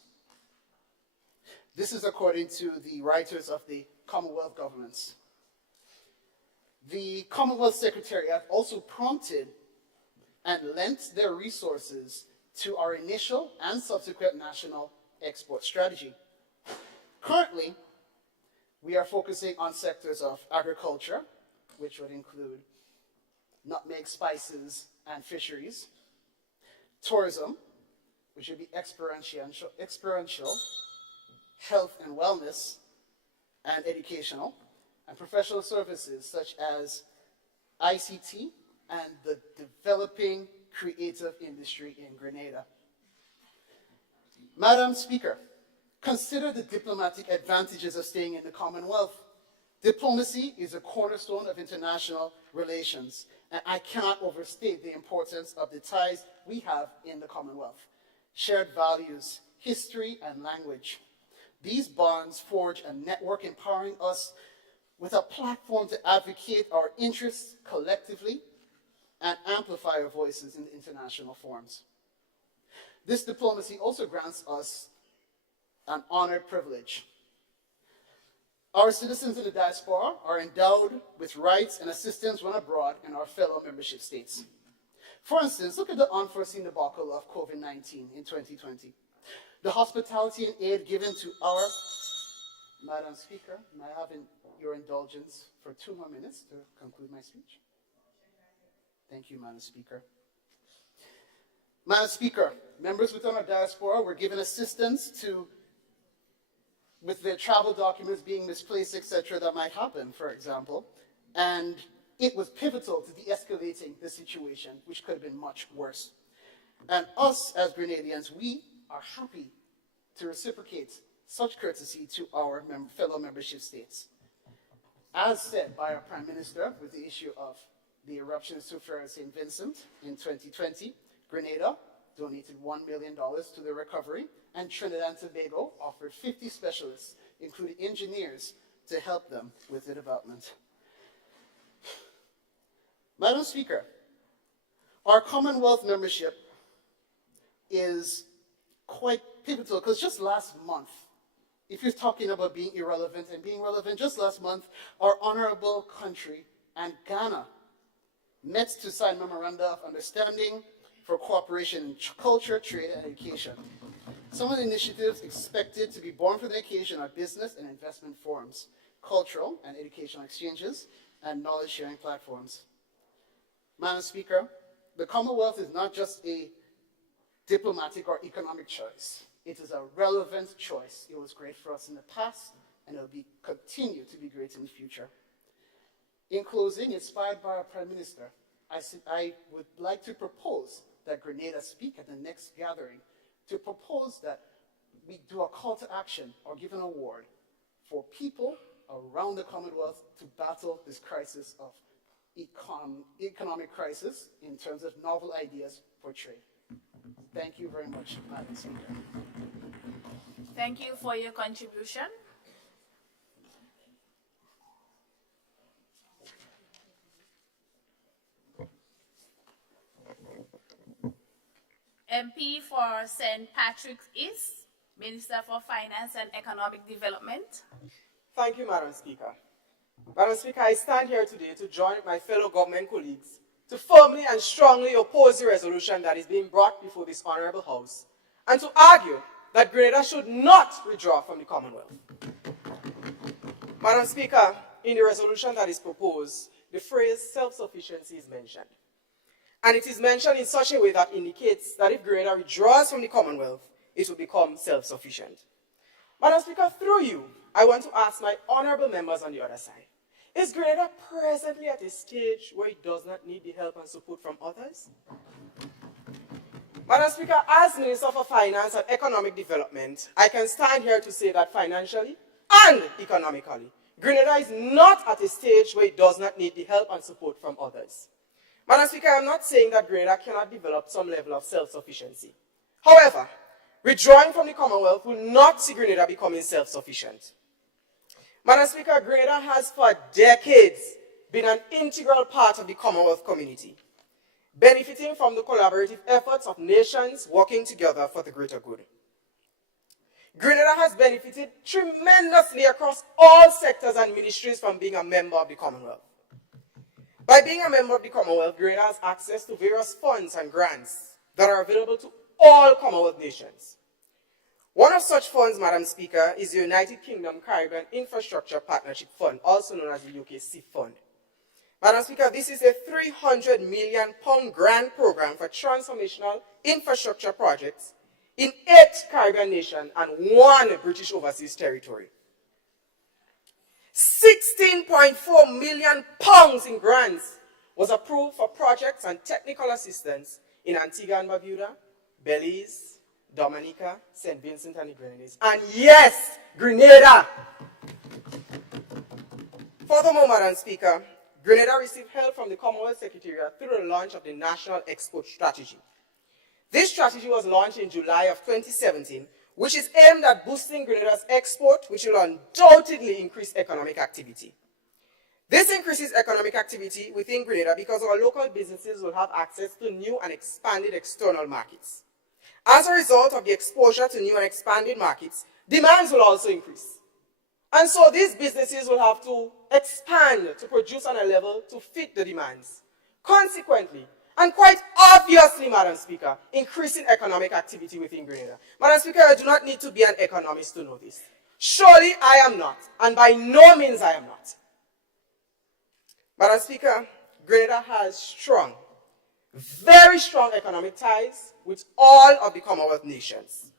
This is according to the writers of the Commonwealth governments. The Commonwealth Secretariat also prompted and lent their resources to our initial and subsequent national export strategy. Currently, we are focusing on sectors of agriculture, which would include nutmeg, spices, and fisheries. Tourism, which would be experiential, health and wellness, and educational. And professional services such as ICT and the developing creative industry in Grenada. Madam Speaker, consider the diplomatic advantages of staying in the Commonwealth. Diplomacy is a cornerstone of international relations, and I cannot overstate the importance of the ties we have in the Commonwealth. Shared values, history, and language. These bonds forge a network empowering us with a platform to advocate our interests collectively and amplify our voices in the international forums. This diplomacy also grants us an honored privilege. Our citizens in the diaspora are endowed with rights and assistance when abroad in our fellow membership states. For instance, look at the unforeseen debacle of COVID-19 in 2020. The hospitality and aid given to our... Madam Speaker, may I have your indulgence for 2 more minutes to conclude my speech? Thank you, Madam Speaker. Madam Speaker, members within our diaspora were given assistance with their travel documents being misplaced, etc., that might happen, for example. And it was pivotal to de-escalating the situation, which could have been much worse. And us, as Grenadians, we are happy to reciprocate such courtesy to our fellow membership states. As said by our Prime Minister with the issue of the eruption of Sulphur St. Vincent in 2020, Grenada donated $1 million to the recovery, and Trinidad and Tobago offered 50 specialists, including engineers, to help them with the development. Madam Speaker, our Commonwealth membership is quite pivotal, because just last month, if you're talking about being irrelevant and being relevant, just last month, our honorable country and Ghana met to sign memoranda of understanding for cooperation in culture, trade, and education. Some of the initiatives expected to be born from the occasion are business and investment forums, cultural and educational exchanges, and knowledge-sharing platforms. Madam Speaker, the Commonwealth is not just a diplomatic or economic choice. It is a relevant choice. It was great for us in the past, and it will continue to be great in the future. In closing, inspired by our Prime Minister, I would like to propose that Grenada speak at the next gathering, to propose that we do a call to action or give an award for people around the Commonwealth to battle this crisis of economic crisis in terms of novel ideas for trade. Thank you very much, Madam Speaker. Thank you for your contribution. MP for St. Patrick's East, Minister for Finance and Economic Development. Thank you, Madam Speaker. Madam Speaker, I stand here today to join my fellow government colleagues to firmly and strongly oppose the resolution that is being brought before this Honourable House, and to argue that Grenada should not withdraw from the Commonwealth. Madam Speaker, in the resolution that is proposed, the phrase self-sufficiency is mentioned. And it is mentioned in such a way that indicates that if Grenada withdraws from the Commonwealth, it will become self-sufficient. Madam Speaker, through you, I want to ask my honourable members on the other side, is Grenada presently at a stage where it does not need the help and support from others? Madam Speaker, as Minister for Finance and Economic Development, I can stand here to say that financially and economically, Grenada is not at a stage where it does not need the help and support from others. Madam Speaker, I am not saying that Grenada cannot develop some level of self-sufficiency. However, withdrawing from the Commonwealth will not see Grenada becoming self-sufficient. Madam Speaker, Grenada has for decades been an integral part of the Commonwealth community, benefiting from the collaborative efforts of nations working together for the greater good. Grenada has benefited tremendously across all sectors and ministries from being a member of the Commonwealth. By being a member of the Commonwealth, Grenada has access to various funds and grants that are available to all Commonwealth nations. One of such funds, Madam Speaker, is the United Kingdom Caribbean Infrastructure Partnership Fund, also known as the UK CIF Fund. Madam Speaker, this is a £300 million grant program for transformational infrastructure projects in 8 Caribbean nations and 1 British overseas territory. £16.4 million in grants was approved for projects and technical assistance in Antigua and Barbuda, Belize, Dominica, St. Vincent and the Grenadines, and yes, Grenada. Furthermore, Madam Speaker, Grenada received help from the Commonwealth Secretariat through the launch of the National Export Strategy. This strategy was launched in July of 2017, which is aimed at boosting Grenada's export, which will undoubtedly increase economic activity. This increases economic activity within Grenada because our local businesses will have access to new and expanded external markets. As a result of the exposure to new and expanded markets, demands will also increase. And so these businesses will have to expand to produce on a level to fit the demands. Consequently, and quite obviously, Madam Speaker, increasing economic activity within Grenada. Madam Speaker, I do not need to be an economist to know this. Surely I am not, and by no means I am not. Madam Speaker, Grenada has strong, very strong economic ties with all of the Commonwealth nations.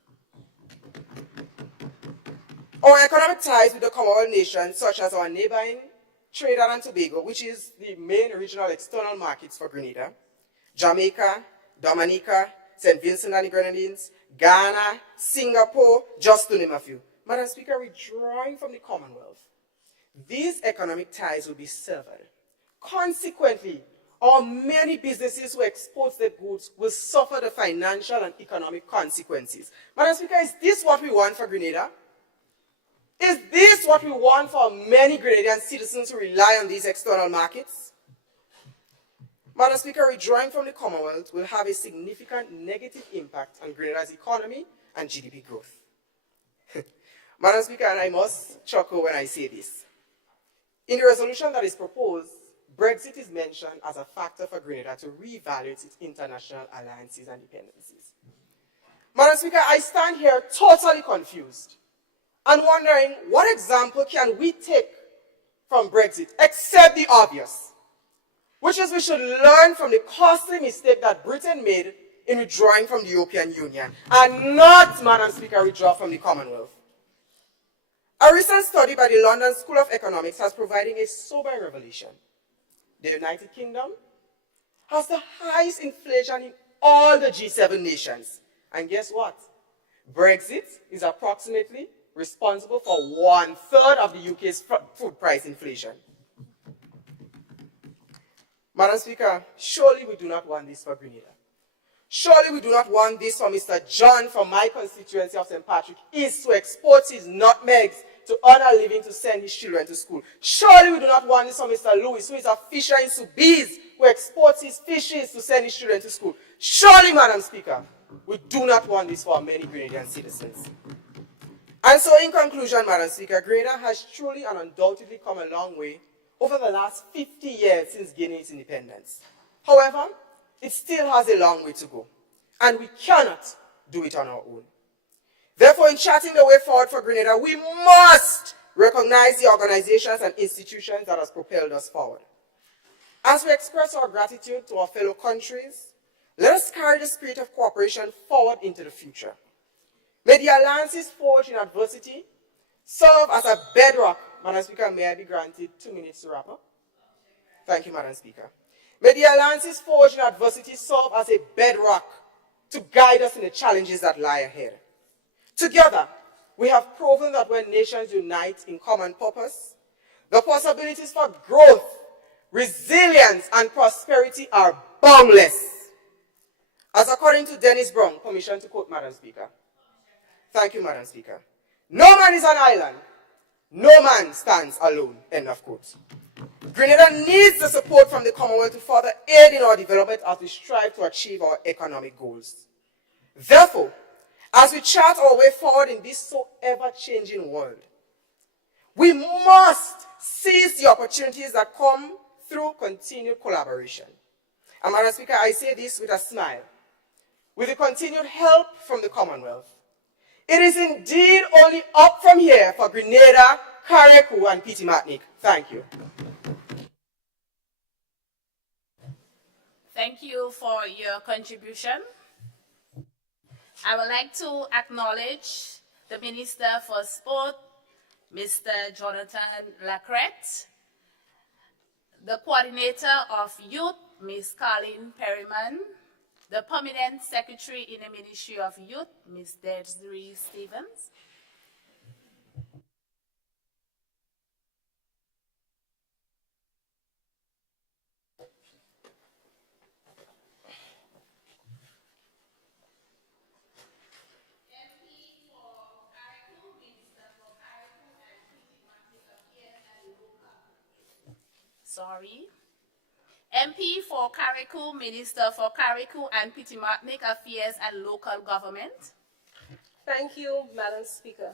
Our economic ties with the Commonwealth nations, such as our neighboring Trinidad and Tobago, which is the main regional external markets for Grenada, Jamaica, Dominica, St. Vincent and the Grenadines, Ghana, Singapore, just to name a few. Madam Speaker, withdrawing from the Commonwealth, these economic ties will be severed. Consequently, our many businesses who export their goods will suffer the financial and economic consequences. Madam Speaker, is this what we want for Grenada? Is this what we want for many Grenadian citizens who rely on these external markets? Madam Speaker, withdrawing from the Commonwealth will have a significant negative impact on Grenada's economy and GDP growth. Madam Speaker, and I must chuckle when I say this. In the resolution that is proposed, Brexit is mentioned as a factor for Grenada to reevaluate its international alliances and dependencies. Madam Speaker, I stand here totally confused and wondering what example can we take from Brexit except the obvious, which is we should learn from the costly mistake that Britain made in withdrawing from the European Union and not, Madam Speaker, withdraw from the Commonwealth. A recent study by the London School of Economics has provided a sobering revelation. The United Kingdom has the highest inflation in all the G7 nations. And guess what? Brexit is approximately responsible for 1/3 of the UK's food price inflation. Madam Speaker, surely we do not want this for Grenada. Surely we do not want this for Mr. John from my constituency of St. Patrick East to export his nutmegs to earn a living to send his children to school. Surely we do not want this for Mr. Lewis, who is a fisher in Subiz, who exports his fishes to send his children to school. Surely, Madam Speaker, we do not want this for our many Grenadian citizens. And so in conclusion, Madam Speaker, Grenada has truly and undoubtedly come a long way over the last 50 years since gaining its independence. However, it still has a long way to go, and we cannot do it on our own. Therefore, in charting the way forward for Grenada, we must recognize the organizations and institutions that have propelled us forward. As we express our gratitude to our fellow countries, let us carry the spirit of cooperation forward into the future. May the alliances forged in adversity serve as a bedrock. Madam Speaker, may I be granted 2 minutes to wrap up? Thank you, Madam Speaker. May the alliances forged in adversity serve as a bedrock to guide us in the challenges that lie ahead. Together, we have proven that when nations unite in common purpose, the possibilities for growth, resilience, and prosperity are boundless. As according to Dennis Brown, permission to quote Madam Speaker. Thank you, Madam Speaker. No man is an island. No man stands alone. End of quote. Grenada needs the support from the Commonwealth to further aid in our development as we strive to achieve our economic goals. Therefore, as we chart our way forward in this so ever-changing world, we must seize the opportunities that come through continued collaboration. And Madam Speaker, I say this with a smile. With the continued help from the Commonwealth, it is indeed only up from here for Grenada, Carriacou, and Petit Martinique. Thank you. Thank you for your contribution. I would like to acknowledge the Minister for Sport, Mr. Jonathan Lacrette, the Coordinator of Youth, Ms. Carlene Perryman, the Permanent Secretary in the Ministry of Youth, Ms. Desiree Stevens, MP for Carriacou, Minister for Carriacou and Pittimatnik Affairs and Local Government. Thank you, Madam Speaker.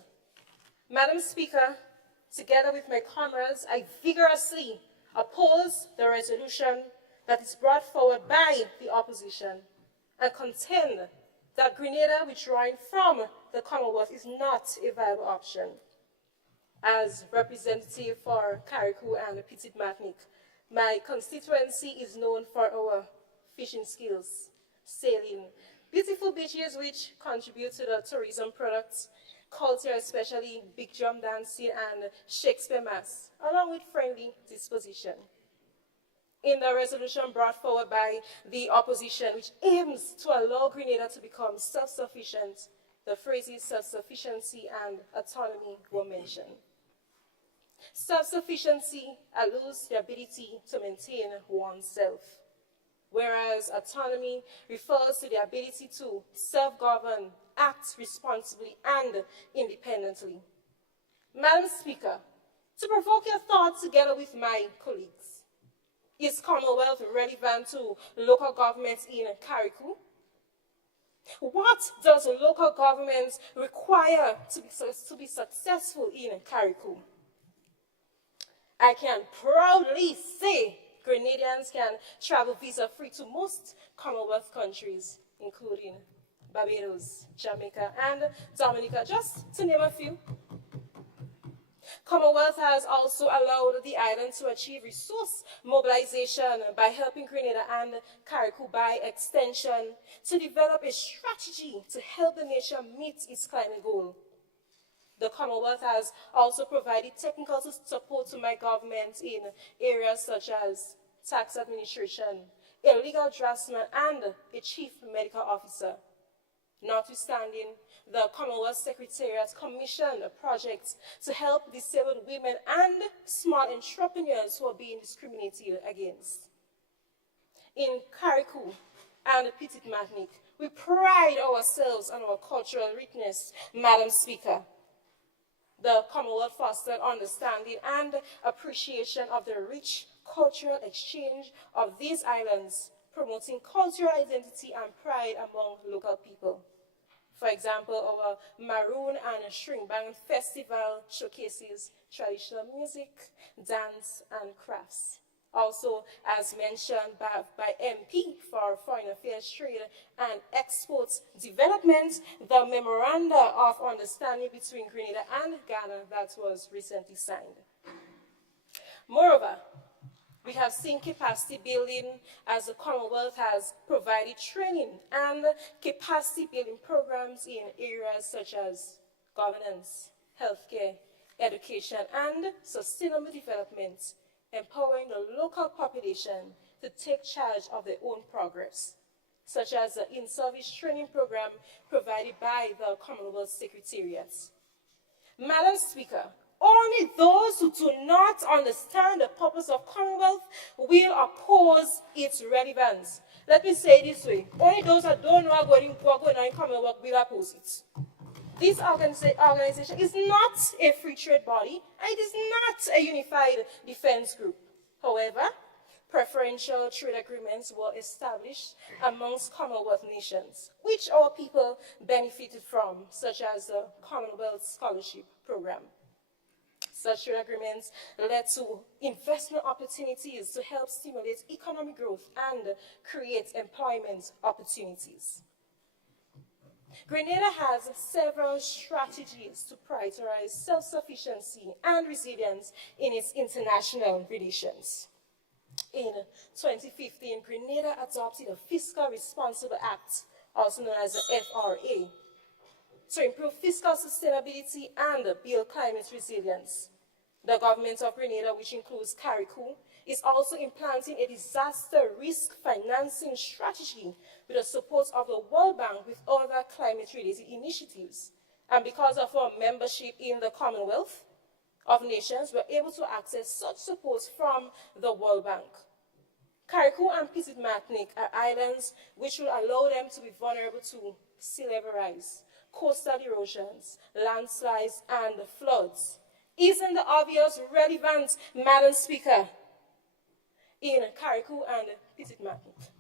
Madam Speaker, together with my comrades, I vigorously oppose the resolution that is brought forward by the opposition and contend that Grenada withdrawing from the Commonwealth is not a viable option. As representative for Carriacou and Pittimatnik, my constituency is known for our fishing skills, sailing, beautiful beaches which contribute to the tourism products, culture, especially big drum dancing and Shakespeare Mass, along with friendly disposition. In the resolution brought forward by the opposition, which aims to allow Grenada to become self-sufficient, the phrases self-sufficiency and autonomy were mentioned. Self-sufficiency allows the ability to maintain oneself, whereas autonomy refers to the ability to self-govern, act responsibly and independently. Madam Speaker, to provoke your thoughts together with my colleagues, is Commonwealth relevant to local governments in Carriacou? What does local government require to be successful in Carriacou? I can proudly say Grenadians can travel visa-free to most Commonwealth countries, including Barbados, Jamaica, and Dominica, just to name a few. Commonwealth has also allowed the island to achieve resource mobilization by helping Grenada and Carriacou by extension to develop a strategy to help the nation meet its climate goal. The Commonwealth has also provided technical support to my government in areas such as tax administration, a legal draftsman, and a chief medical officer. Notwithstanding, the Commonwealth Secretariat commissioned projects to help disabled women and small entrepreneurs who are being discriminated against. In Carriacou and Pittimatnik, we pride ourselves on our cultural richness, Madam Speaker. The Commonwealth fostered understanding and appreciation of the rich cultural exchange of these islands, promoting cultural identity and pride among local people. For example, our Maroon and String Band Festival showcases traditional music, dance, and crafts. Also, as mentioned by MP for Foreign Affairs, Trade and Exports Development, the Memoranda of Understanding between Grenada and Ghana that was recently signed. Moreover, we have seen capacity building as the Commonwealth has provided training and capacity building programs in areas such as governance, healthcare, education, and sustainable development, empowering the local population to take charge of their own progress, such as the in-service training program provided by the Commonwealth Secretariat. Madam Speaker, only those who do not understand the purpose of Commonwealth will oppose its relevance. Let me say it this way. Only those that don't know what going on in Commonwealth will oppose it. This organization is not a free trade body, and it is not a unified defense group. However, preferential trade agreements were established amongst Commonwealth nations, which our people benefited from, such as the Commonwealth Scholarship Program. Such trade agreements led to investment opportunities to help stimulate economic growth and create employment opportunities. Grenada has several strategies to prioritize self-sufficiency and resilience in its international relations. In 2015, Grenada adopted a Fiscal Responsible Act, also known as the FRA, to improve fiscal sustainability and build climate resilience. The government of Grenada, which includes CARICOO, is also implanting a disaster risk financing strategy with the support of the World Bank with other climate-related initiatives. And because of our membership in the Commonwealth of Nations, we're able to access such support from the World Bank. CARICOO and Petit Martinique are islands which will allow them to be vulnerable to sea level rise, coastal erosions, landslides, and floods. Isn't the obvious relevant, Madam Speaker, in CARICOO and Petit Martinique?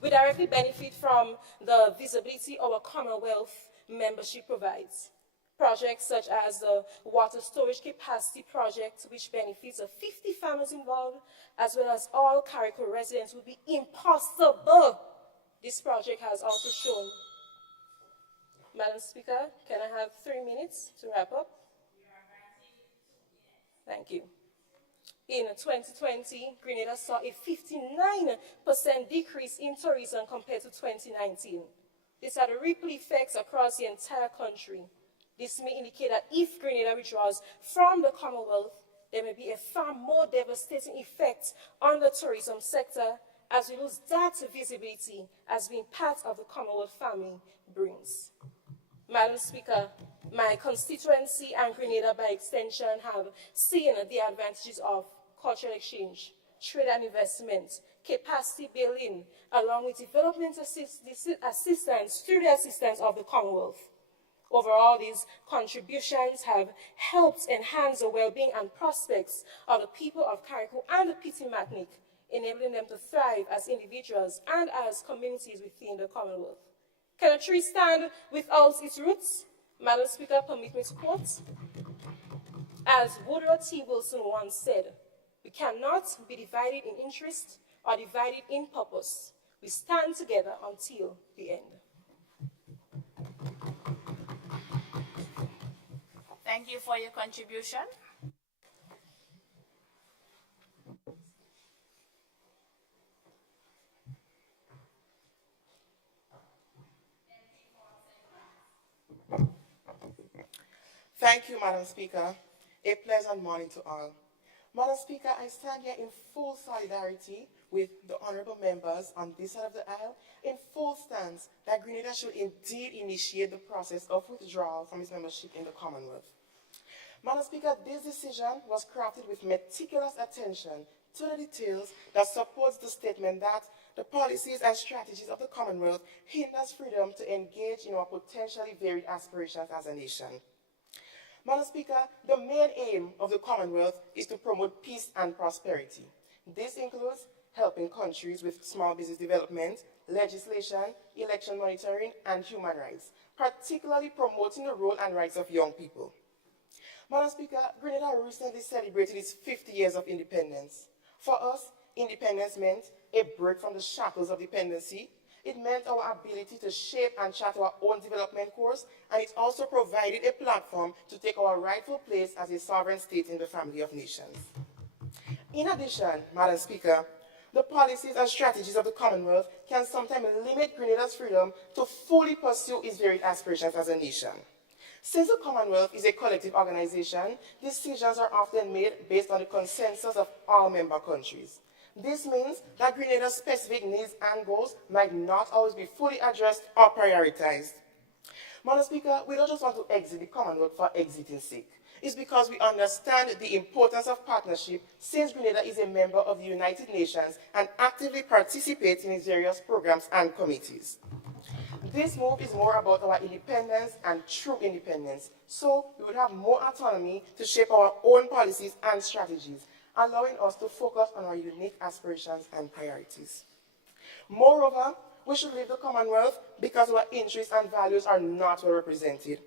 We directly benefit from the visibility our Commonwealth membership provides. Projects such as the Water Storage Capacity Project, which benefits the 50 families involved, as well as all CARICOO residents, would be impossible. This project has also shown. Madam Speaker, can I have 3 minutes to wrap up? Thank you. In 2020, Grenada saw a 59% decrease in tourism compared to 2019. This had ripple effects across the entire country. This may indicate that if Grenada withdraws from the Commonwealth, there may be a far more devastating effect on the tourism sector as we lose that visibility as being part of the Commonwealth family brings. Madam Speaker, my constituency and Grenada by extension have seen the advantages of cultural exchange, trade and investment, capacity building, along with development assistance through the assistance of the Commonwealth. Overall, these contributions have helped enhance the well-being and prospects of the people of CARICOO and the Petit Martinique, enabling them to thrive as individuals and as communities within the Commonwealth. Can a tree stand without its roots? Madam Speaker, permit me to quote. As Woodrow T. Wilson once said, we cannot be divided in interest or divided in purpose. We stand together until the end. Thank you for your contribution. Thank you, Madam Speaker. A pleasant morning to all. Madam Speaker, I stand here in full solidarity with the honorable members on this side of the aisle, in full stance that Grenada should indeed initiate the process of withdrawal from its membership in the Commonwealth. Madam Speaker, this decision was crafted with meticulous attention to the details that supports the statement that the policies and strategies of the Commonwealth hinders freedom to engage in our potentially varied aspirations as a nation. Madam Speaker, the main aim of the Commonwealth is to promote peace and prosperity. This includes helping countries with small business development, legislation, election monitoring, and human rights, particularly promoting the role and rights of young people. Madam Speaker, Grenada recently celebrated its 50 years of independence. For us, independence meant a break from the shackles of dependency. It meant our ability to shape and chart our own development course, and it also provided a platform to take our rightful place as a sovereign state in the family of nations. In addition, Madam Speaker, the policies and strategies of the Commonwealth can sometimes limit Grenada's freedom to fully pursue its varied aspirations as a nation. Since the Commonwealth is a collective organization, decisions are often made based on the consensus of all member countries. This means that Grenada's specific needs and goals might not always be fully addressed or prioritized. Madam Speaker, we don't just want to exit the Commonwealth for exiting's sake. It's because we understand the importance of partnership since Grenada is a member of the United Nations and actively participates in its various programs and committees. This move is more about our independence and true independence, so we would have more autonomy to shape our own policies and strategies, allowing us to focus on our unique aspirations and priorities. Moreover, we should leave the Commonwealth because our interests and values are not well represented.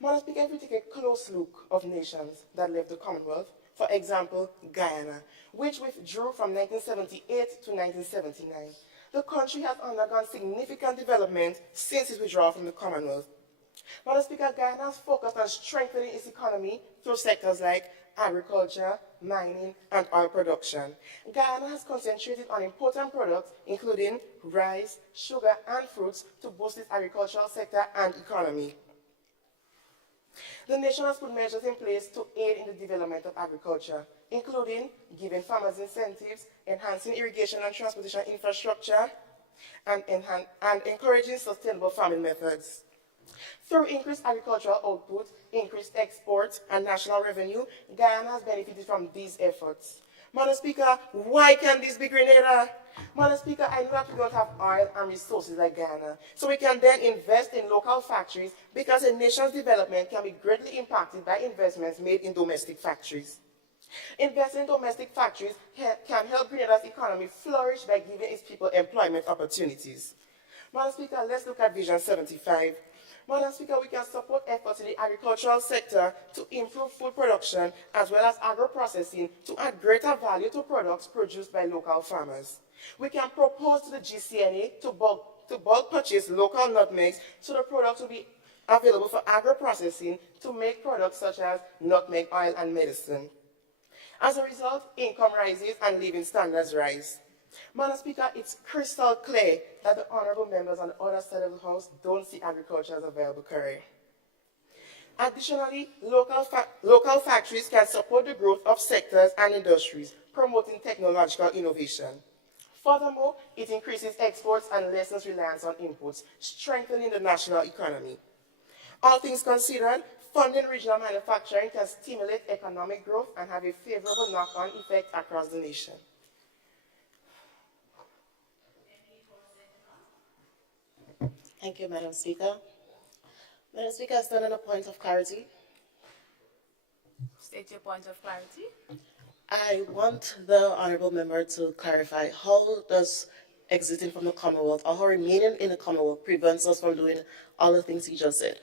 Madam Speaker, if we take a close look of nations that left the Commonwealth, for example, Guyana, which withdrew from 1978 to 1979, the country has undergone significant development since its withdrawal from the Commonwealth. Madam Speaker, Guyana has focused on strengthening its economy through sectors like agriculture, mining, and oil production. Guyana has concentrated on important products including rice, sugar, and fruits to boost its agricultural sector and economy. The nation has put measures in place to aid in the development of agriculture, including giving farmers incentives, enhancing irrigation and transportation infrastructure, and encouraging sustainable farming methods. Through increased agricultural output, increased exports, and national revenue, Guyana has benefited from these efforts. Madam Speaker, why can't this be Grenada? Madam Speaker, I know that we don't have oil and resources like Guyana, so we can then invest in local factories because a nation's development can be greatly impacted by investments made in domestic factories. Investing in domestic factories can help Grenada's economy flourish by giving its people employment opportunities. Madam Speaker, let's look at Vision 75. Madam Speaker, we can support efforts in the agricultural sector to improve food production as well as agro-processing to add greater value to products produced by local farmers. We can propose to the GCNA to bulk purchase local nutmegs so the products will be available for agro-processing to make products such as nutmeg oil and medicine. As a result, income rises and living standards rise. Madam Speaker, it's crystal clear that the honourable members on the other side of the House don't see agriculture as a viable career. Additionally, local factories can support the growth of sectors and industries, promoting technological innovation. Furthermore, it increases exports and lessens reliance on imports, strengthening the national economy. All things considered, funding regional manufacturing can stimulate economic growth and have a favorable knock-on effect across the nation. Thank you, Madam Speaker. Madam Speaker, I stand on a point of clarity. State your point of clarity. I want the honourable member to clarify how does exiting from the Commonwealth or how remaining in the Commonwealth prevents us from doing all the things he just said.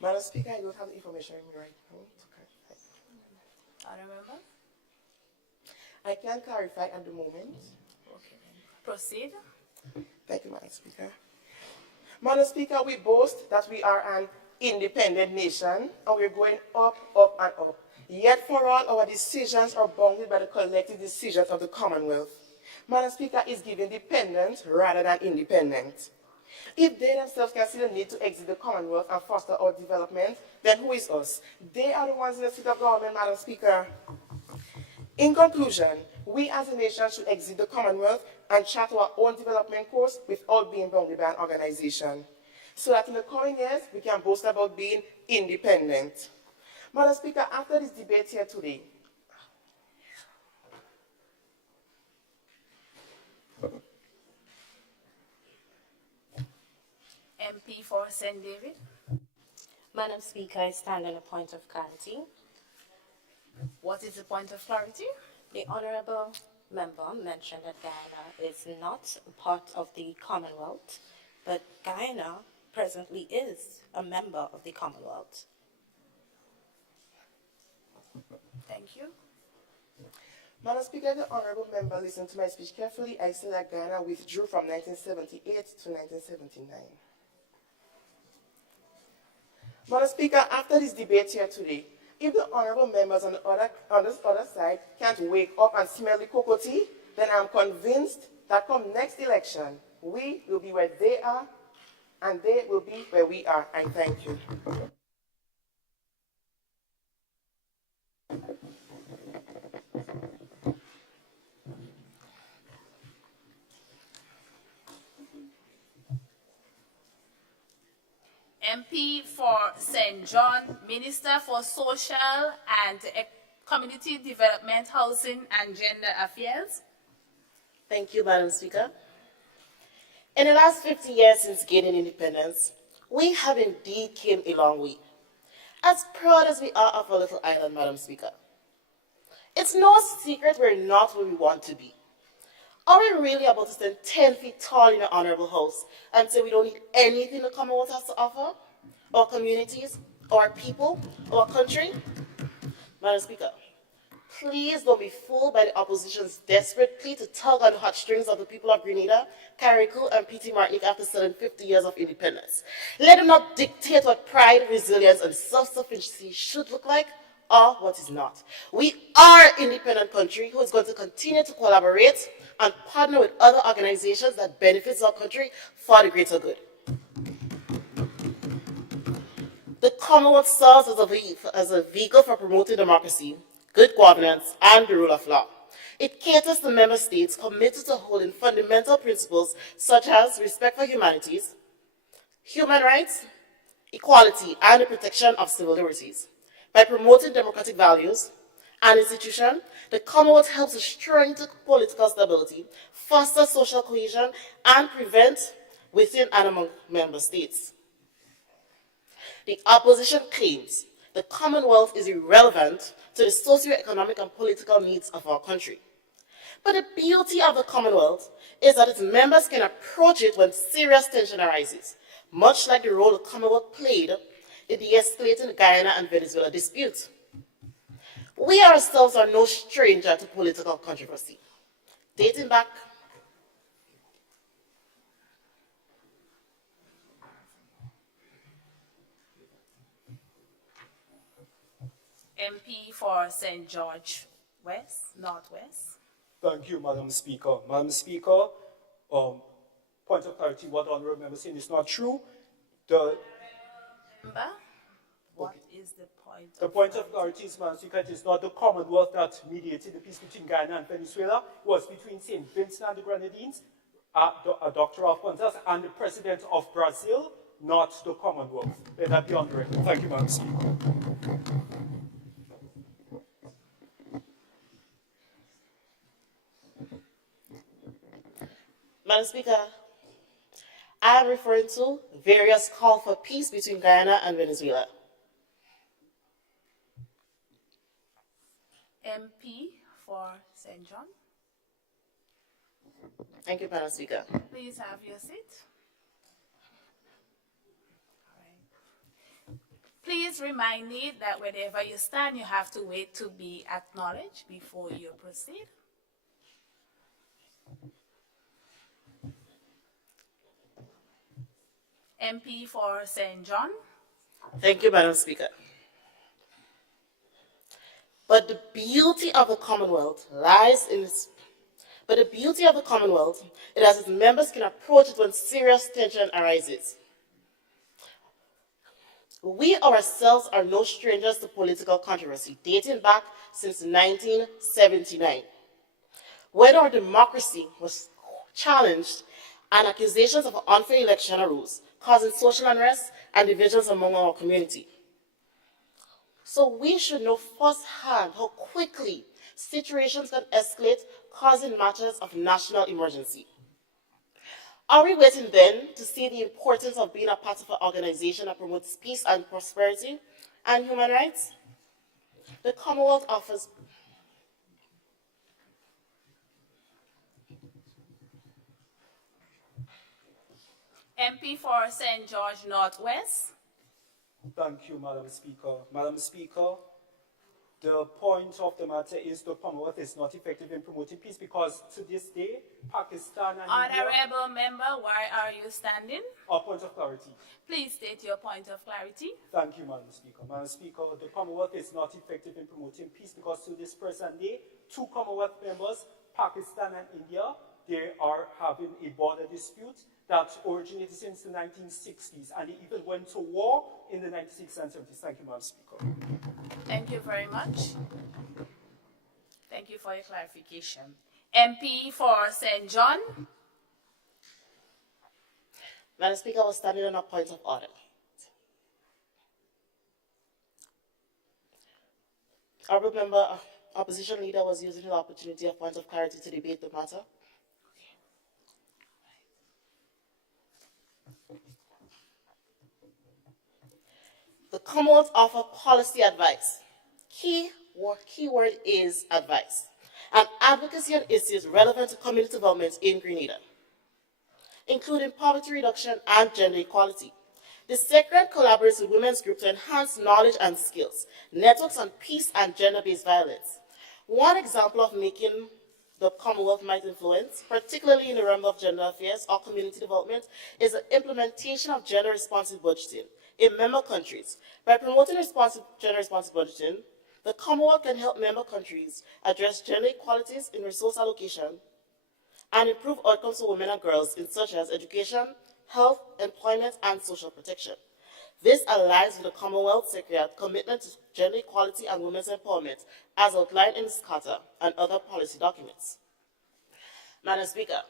Madam Speaker, I don't have the information in me right now. Honourable member? I can clarify at the moment. Okay. Proceed. Thank you, Madam Speaker. Madam Speaker, we boast that we are an independent nation and we're going up, up, and up. Yet for all, our decisions are bounded by the collective decisions of the Commonwealth. Madam Speaker, is giving dependence rather than independent. If they themselves can see the need to exit the Commonwealth and foster our development, then who is us? They are the ones in the seat of government, Madam Speaker. In conclusion, we as a nation should exit the Commonwealth and chart our own development course without being bounded by an organization, so that in the coming years, we can boast about being independent. Madam Speaker, after this debate here today, MP for St. David. Madam Speaker, I stand on a point of clarity. What is the point of clarity? The honourable member mentioned that Guyana is not part of the Commonwealth, but Guyana presently is a member of the Commonwealth. Thank you. Madam Speaker, the honourable member listened to my speech carefully. I said that Guyana withdrew from 1978 to 1979. Madam Speaker, after this debate here today, if the honourable members on this other side can't wake up and smell the cocoa tea, then I'm convinced that come next election, we will be where they are and they will be where we are. I thank you. MP for St. John, Minister for Social and Community Development, Housing and Gender Affairs. Thank you, Madam Speaker. In the last 50 years since gaining independence, we have indeed came a long way. As proud as we are of our little island, Madam Speaker, it's no secret we're not where we want to be. Are we really about to stand 10 feet tall in the Honourable House and say we don't need anything the Commonwealth has to offer? Our communities, our people, our country? Madam Speaker, please don't be fooled by the opposition's desperate plea to tug on the heartstrings of the people of Grenada, Carriacou, and PT Martinique after selling 50 years of independence. Let them not dictate what pride, resilience, and self-sufficiency should look like, or what is not. We are an independent country who is going to continue to collaborate and partner with other organizations that benefits our country for the greater good. The Commonwealth serves as a vehicle for promoting democracy, good governance, and the rule of law. It caters to member states committed to holding fundamental principles such as respect for humanities, human rights, equality, and the protection of civil liberties. By promoting democratic values and institutions, the Commonwealth helps to strengthen political stability, foster social cohesion, and prevent within and among member states. The opposition claims the Commonwealth is irrelevant to the socio-economic and political needs of our country. But the beauty of the Commonwealth is that its members can approach it when serious tension arises, much like the role the Commonwealth played in de-escalating the Guyana and Venezuela dispute. We ourselves are no stranger to political controversy. Dating back MP for St. George West, Northwest. Thank you, Madam Speaker. Madam Speaker, point of clarity, what the honourable member saying is not true. Member, what is the point? The point of clarity is, Madam Speaker, it is not the Commonwealth that mediated the peace between Guyana and Venezuela. It was between St. Vincent and the Grenadines, Dr. Alphonsus, and the President of Brazil, not the Commonwealth. Let that be on the record. Thank you, Madam Speaker. Madam Speaker, I am referring to various calls for peace between Guyana and Venezuela. MP for St. John. Thank you, Madam Speaker. Please have your seat. All right. Please remind me that whenever you stand, you have to wait to be acknowledged before you proceed. MP for St. John. Thank you, Madam Speaker. But the beauty of the Commonwealth lies in its is that its members can approach it when serious tension arises. We ourselves are no strangers to political controversy, dating back since 1979, when our democracy was challenged and accusations of unfair election arose, causing social unrest and divisions among our community. So we should know firsthand how quickly situations can escalate, causing matters of national emergency. Are we waiting then to see the importance of being a part of an organization that promotes peace and prosperity and human rights? The Commonwealth offers MP for St. George Northwest. Thank you, Madam Speaker. Madam Speaker, the point of the matter is the Commonwealth is not effective in promoting peace because to this day, Pakistan and India... Honourable member, why are you standing? A point of clarity. Please state your point of clarity. Thank you, Madam Speaker. Madam Speaker, the Commonwealth is not effective in promoting peace because to this present day, two Commonwealth members, Pakistan and India, they are having a border dispute that originated since the 1960s, and they even went to war in the 96 and 70s. Thank you, Madam Speaker. Thank you very much. Thank you for your clarification. MP for St. John. Madam Speaker, I was standing on a point of order. Our member, opposition leader, was using the opportunity of point of clarity to debate the matter. The Commonwealth offer policy advice. Key word is advice, and advocacy on issues relevant to community development in Grenada, including poverty reduction and gender equality. The Secretariat collaborates with women's groups to enhance knowledge and skills, networks on peace and gender-based violence, One example of making the Commonwealth might influence, particularly in the realm of gender affairs or community development, is the implementation of gender-responsive budgeting in member countries. By promoting gender-responsive budgeting, the Commonwealth can help member countries address gender inequalities in resource allocation and improve outcomes for women and girls in such as education, health, employment, and social protection. This aligns with the Commonwealth Secretariat's commitment to gender equality and women's empowerment as outlined in its Charter and other policy documents. Madam Speaker,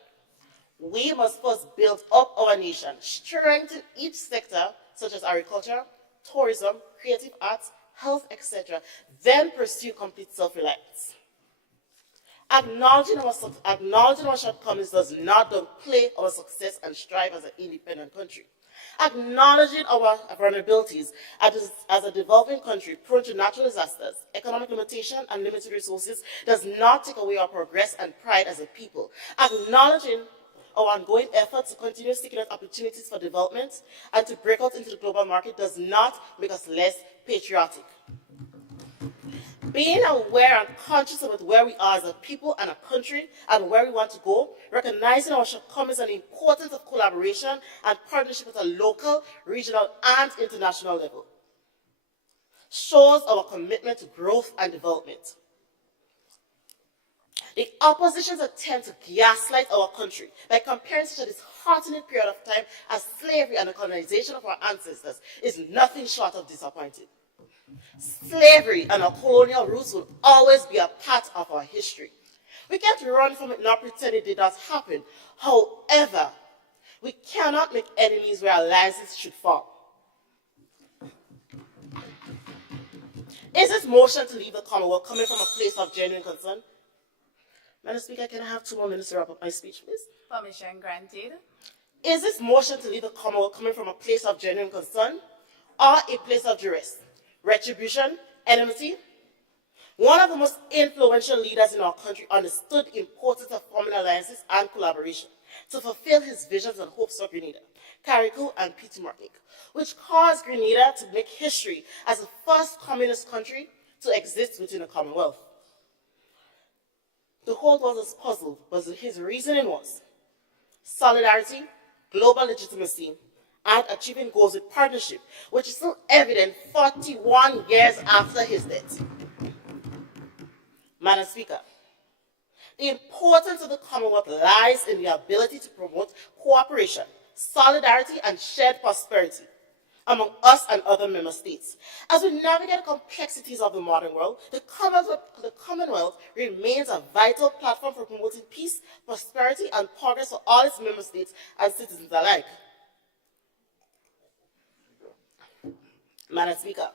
we must first build up our nation, strengthen each sector such as agriculture, tourism, creative arts, health, etc., then pursue complete self-reliance. Acknowledging our shortcomings does not downplay our success and strive as an independent country. Acknowledging our vulnerabilities as a developing country prone to natural disasters, economic limitation, and limited resources does not take away our progress and pride as a people. Acknowledging our ongoing efforts to continue seeking out opportunities for development and to break out into the global market does not make us less patriotic. Being aware and conscious about where we are as a people and a country and where we want to go, recognizing our shortcomings and the importance of collaboration and partnership at a local, regional, and international level, shows our commitment to growth and development. The opposition's attempt to gaslight our country by comparing such a disheartening period of time as slavery and the colonization of our ancestors is nothing short of disappointing. Slavery and our colonial roots will always be a part of our history. We can't run from it nor pretend it did not happen. However, we cannot make enemies where alliances should form. Is this motion to leave the Commonwealth coming from a place of genuine concern? Madam Speaker, can I have 2 more minutes to wrap up my speech, please? Permission granted. Is this motion to leave the Commonwealth coming from a place of genuine concern or a place of duress, retribution, enmity? One of the most influential leaders in our country understood the importance of forming alliances and collaboration to fulfill his visions and hopes for Grenada, Carriacou, and Peter Martinique, which caused Grenada to make history as the first communist country to exist within the Commonwealth. The whole world was puzzled, but his reasoning was solidarity, global legitimacy, and achieving goals with partnership, which is still evident 41 years after his death. Madam Speaker, the importance of the Commonwealth lies in the ability to promote cooperation, solidarity, and shared prosperity among us and other member states. As we navigate the complexities of the modern world, the Commonwealth remains a vital platform for promoting peace, prosperity, and progress for all its member states and citizens alike. Madam Speaker,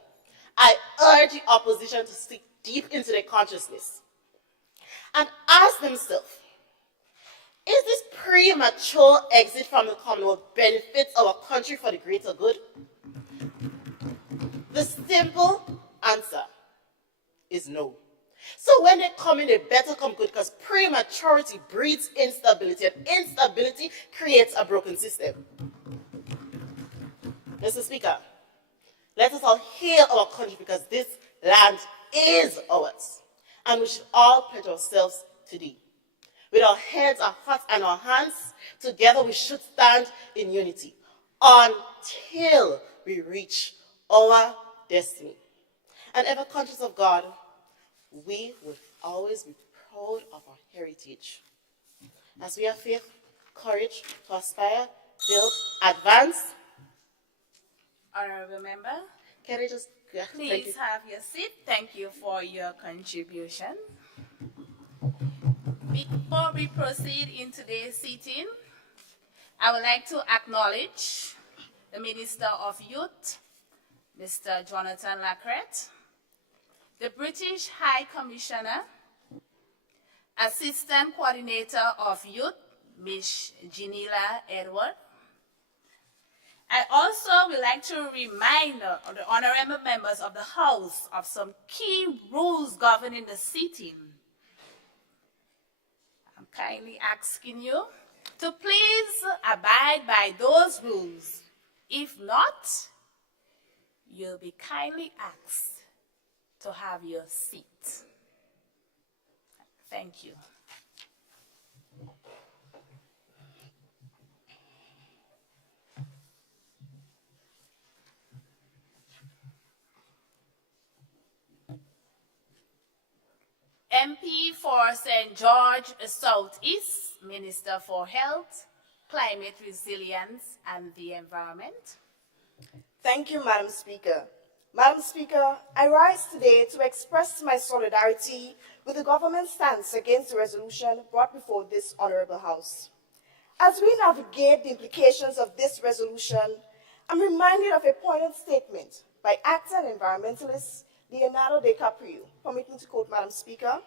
I urge the opposition to seek deep into their consciousness and ask themselves, is this premature exit from the Commonwealth benefits our country for the greater good? The simple answer is no. So when they come in, they better come good because prematurity breeds instability and instability creates a broken system. Mr. Speaker, let us all hail our country because this land is ours and we should all pledge ourselves today. With our heads, our hearts, and our hands, together we should stand in unity until we reach our destiny. And ever conscious of God, we will always be proud of our heritage. As we have faith, courage to aspire, build, advance. Honorable Member, Can I just... Yeah, please have your seat. Thank you for your contribution. Before we proceed in today's sitting, I would like to acknowledge the Minister of Youth, Mr. Jonathan Lacrette, the British High Commissioner, Assistant Coordinator of Youth, Ms. Janila Edward. I also would like to remind the honorable members of the House of some key rules governing the sitting. I'm kindly asking you to please abide by those rules. If not, you'll be kindly asked to have your seat. Thank you. MP for St. George Southeast, Minister for Health, Climate Resilience and the Environment. Thank you, Madam Speaker. Madam Speaker, I rise today to express my solidarity with the government's stance against the resolution brought before this Honorable House. As we navigate the implications of this resolution, I'm reminded of a poignant statement by actor and environmentalist Leonardo DiCaprio. Permit me to quote, Madam Speaker.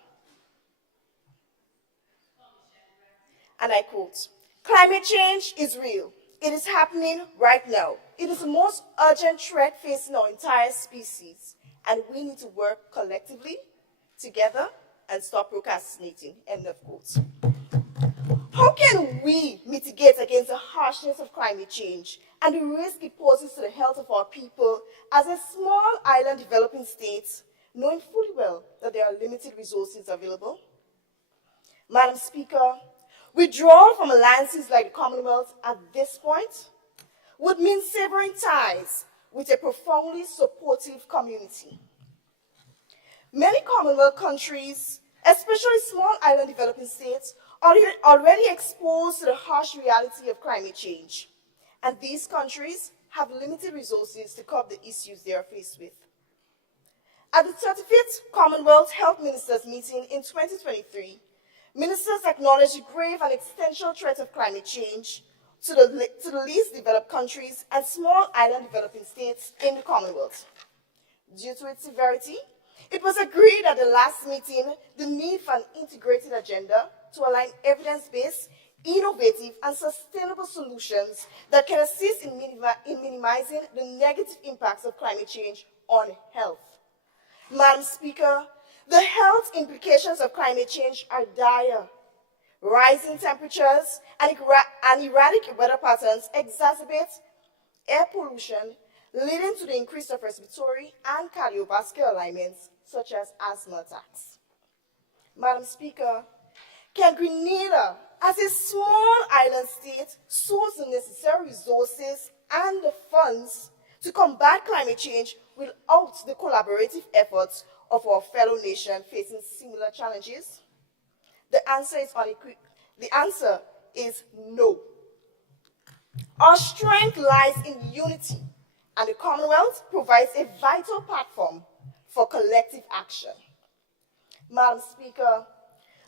And I quote, "Climate change is real. It is happening right now. It is the most urgent threat facing our entire species, and we need to work collectively, together, and stop procrastinating." End of quote. How can we mitigate against the harshness of climate change and the risk it poses to the health of our people as a small island developing state, knowing fully well that there are limited resources available? Madam Speaker, withdrawal from alliances like the Commonwealth at this point would mean severing ties with a profoundly supportive community. Many Commonwealth countries, especially small island developing states, are already exposed to the harsh reality of climate change, and these countries have limited resources to curb the issues they are faced with. At the 35th Commonwealth Health Ministers meeting in 2023, ministers acknowledged the grave and existential threat of climate change to the least developed countries and small island developing states in the Commonwealth. Due to its severity, it was agreed at the last meeting the need for an integrated agenda to align evidence-based, innovative, and sustainable solutions that can assist in minimizing the negative impacts of climate change on health. Madam Speaker, the health implications of climate change are dire. Rising temperatures and erratic weather patterns exacerbate air pollution, leading to the increase of respiratory and cardiovascular ailments such as asthma attacks. Madam Speaker, can Grenada, as a small island state, source the necessary resources and the funds to combat climate change without the collaborative efforts of our fellow nation facing similar challenges? The answer is no. Our strength lies in unity, and the Commonwealth provides a vital platform for collective action. Madam Speaker,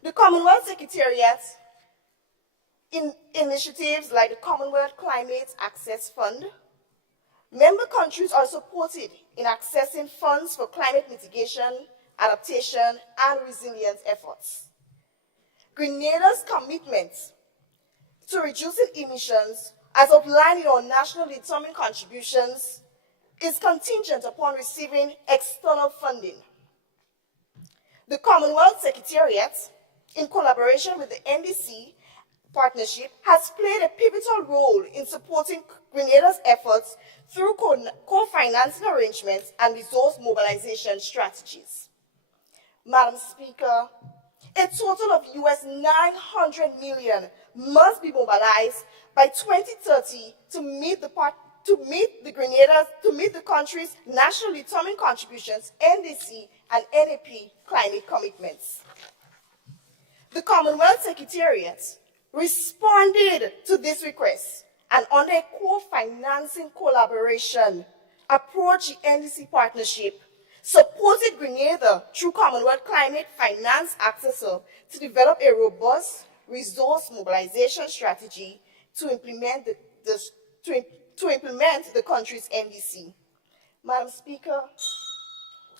the Commonwealth Secretariat, in initiatives like the Commonwealth Climate Access Fund, member countries are supported in accessing funds for climate mitigation, adaptation, and resilience efforts. Grenada's commitment to reducing emissions, as outlined in our nationally determined contributions, is contingent upon receiving external funding. The Commonwealth Secretariat, in collaboration with the NDC partnership, has played a pivotal role in supporting Grenada's efforts through co-financing arrangements and resource mobilization strategies. Madam Speaker, a total of US $900 million must be mobilized by 2030 to meet the country's nationally determined contributions, NDC and NAP climate commitments. The Commonwealth Secretariat responded to this request and under a co-financing collaboration approached the NDC partnership, supported Grenada through Commonwealth Climate Finance Accessor to develop a robust resource mobilization strategy to implement the country's NDC. Madam Speaker,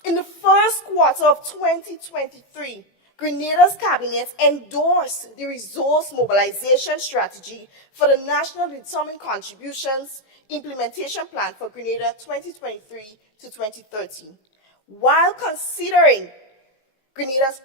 in the first quarter of 2023, Grenada's cabinet endorsed the resource mobilization strategy for the National Determined Contributions Implementation Plan for Grenada 2023 to 2030, while considering Grenada's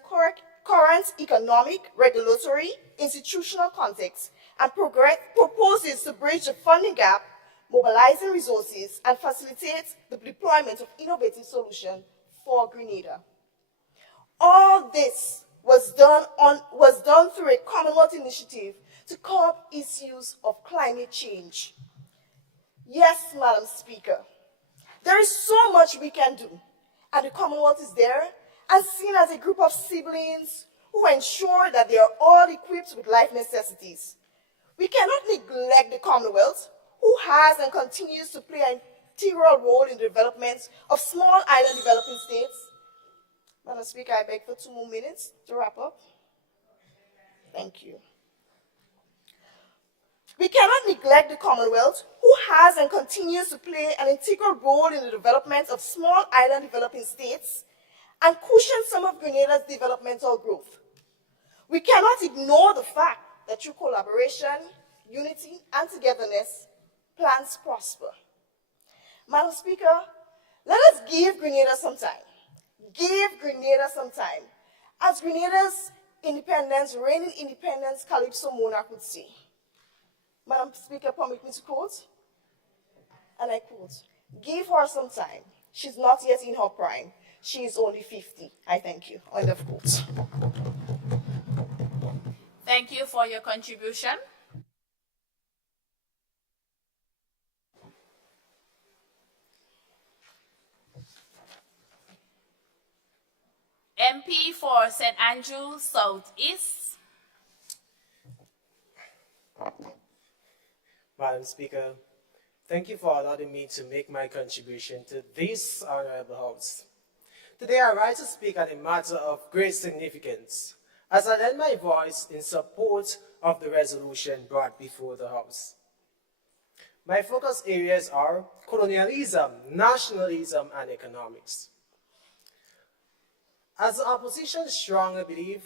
current economic, regulatory, institutional context, and proposes to bridge the funding gap, mobilizing resources, and facilitate the deployment of innovative solutions for Grenada. All this was done through a Commonwealth initiative to curb issues of climate change. Yes, Madam Speaker, there is so much we can do, and the Commonwealth is there and seen as a group of siblings who ensure that they are all equipped with life necessities. We cannot neglect the Commonwealth, who has and continues to play an integral role in the development of small island developing states. Madam Speaker, I beg for 2 more minutes to wrap up. Thank you. We cannot neglect the Commonwealth, who has and continues to play an integral role in the development of small island developing states and cushion some of Grenada's developmental growth. We cannot ignore the fact that through collaboration, unity, and togetherness, plans prosper. Madam Speaker, let us give Grenada some time. Give Grenada some time. As Grenada's independence, reigning independence, Calypso monarch would say. Madam Speaker, permit me to quote, and I quote, "Give her some time. She's not yet in her prime. She is only 50. I thank you." End of quote. Thank you for your contribution. MP for St. Andrews Southeast. Madam Speaker, thank you for allowing me to make my contribution to this honorable House. Today I rise to speak on a matter of great significance as I lend my voice in support of the resolution brought before the House. My focus areas are colonialism, nationalism, and economics. As the opposition strongly believe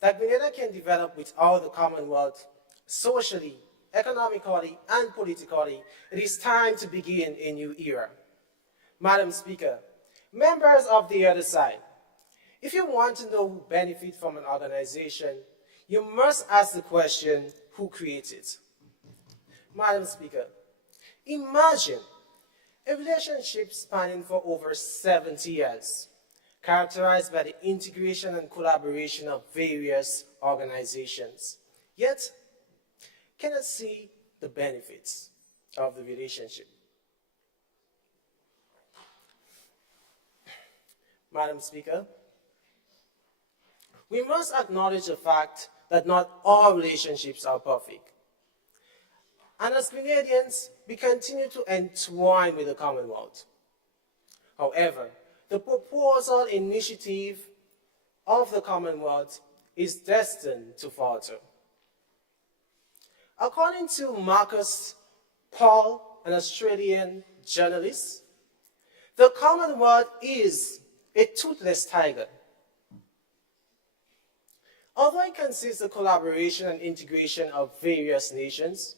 that Grenada can develop without the Commonwealth socially, economically, and politically, it is time to begin a new era. Madam Speaker, members of the other side, if you want to know who benefits from an organization, you must ask the question, who created it? Madam Speaker, imagine a relationship spanning for over 70 years, characterized by the integration and collaboration of various organizations, yet cannot see the benefits of the relationship. Madam Speaker, we must acknowledge the fact that not all relationships are perfect. And as Grenadians, we continue to entwine with the Commonwealth. However, the proposal initiative of the Commonwealth is destined to falter. According to Marcus Paul, an Australian journalist, the Commonwealth is a toothless tiger. Although it consists of collaboration and integration of various nations,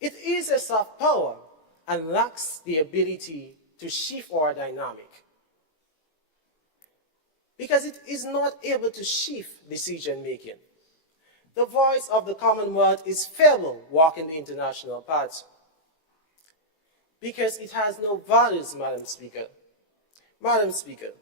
it is a soft power and lacks the ability to shift our dynamic because it is not able to shift decision-making. The voice of the Commonwealth is feeble walking the international path because it has no values, Madam Speaker. Madam Speaker,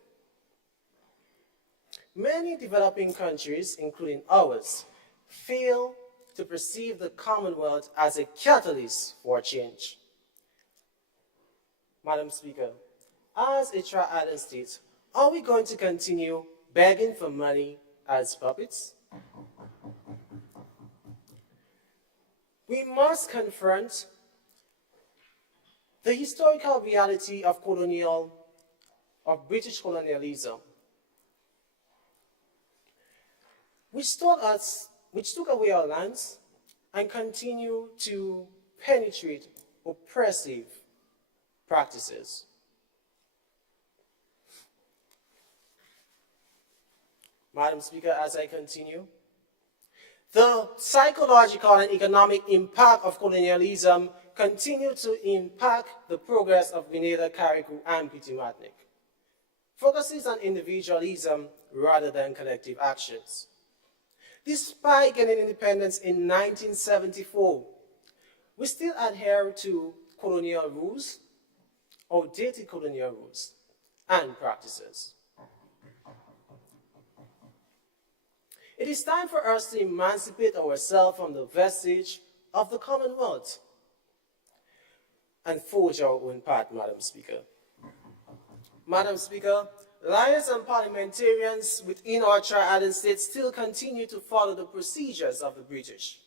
many developing countries, including ours, fail to perceive the Commonwealth as a catalyst for change. Madam Speaker, as a tri-island state, are we going to continue begging for money as puppets? We must confront the historical reality of British colonialism, which took away our lands and continue to penetrate oppressive practices. Madam Speaker, as I continue, the psychological and economic impact of colonialism continue to impact the progress of Grenada, Carriacou, and Petit Martinique. Focuses on individualism rather than collective actions. Despite getting independence in 1974, we still adhere to colonial rules, outdated colonial rules, and practices. It is time for us to emancipate ourselves from the vestige of the Commonwealth and forge our own path, Madam Speaker. Madam Speaker, lions and parliamentarians within our tri-island states still continue to follow the procedures of the British.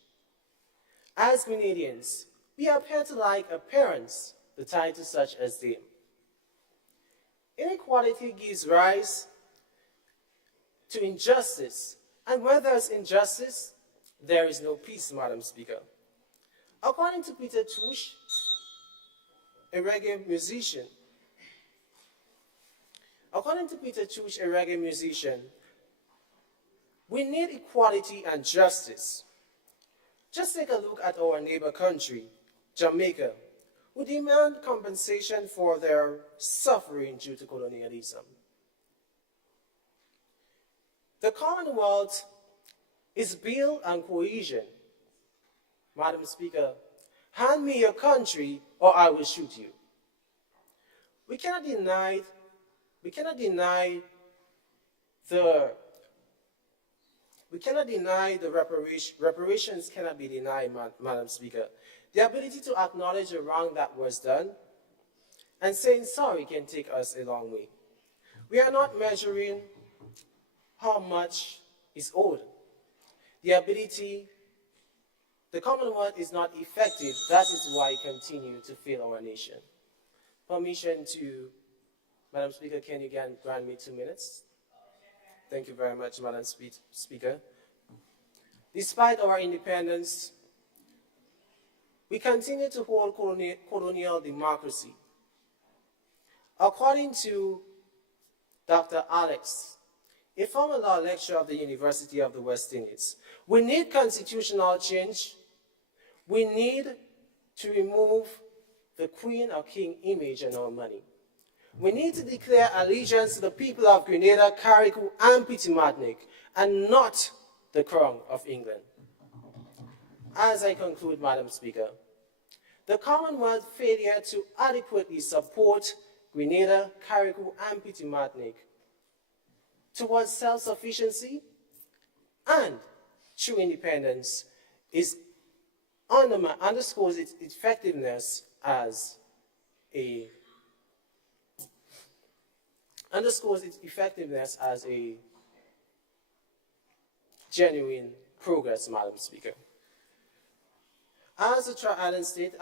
As Grenadians, we appear to like appearance, the title such as them. Inequality gives rise to injustice, and where there is injustice, there is no peace, Madam Speaker. According to Peter Touche, a reggae musician, we need equality and justice. Just take a look at our neighbor country, Jamaica, who demand compensation for their suffering due to colonialism. The Commonwealth is built on cohesion. Madam Speaker, hand me your country or I will shoot you. We cannot deny the reparations cannot be denied, Madam Speaker. The ability to acknowledge the wrong that was done and saying sorry can take us a long way. We are not measuring how much is owed. The Commonwealth is not effective. That is why it continues to fail our nation. Permission to, Madam Speaker, can you grant me 2 minutes? Thank you very much, Madam Speaker. Despite our independence, we continue to hold colonial democracy. According to Dr. Alex, a former law lecturer of the University of the West Indies, we need constitutional change. We need to remove the Queen or King image in our money. We need to declare allegiance to the people of Grenada, Carriacou, and Petit Martinique, and not the Crown of England. As I conclude, Madam Speaker, the Commonwealth failure to adequately support Grenada, Carriacou, and Petit Martinique towards self-sufficiency and true independence underscores its effectiveness as a genuine progress, Madam Speaker. As a tri-island state,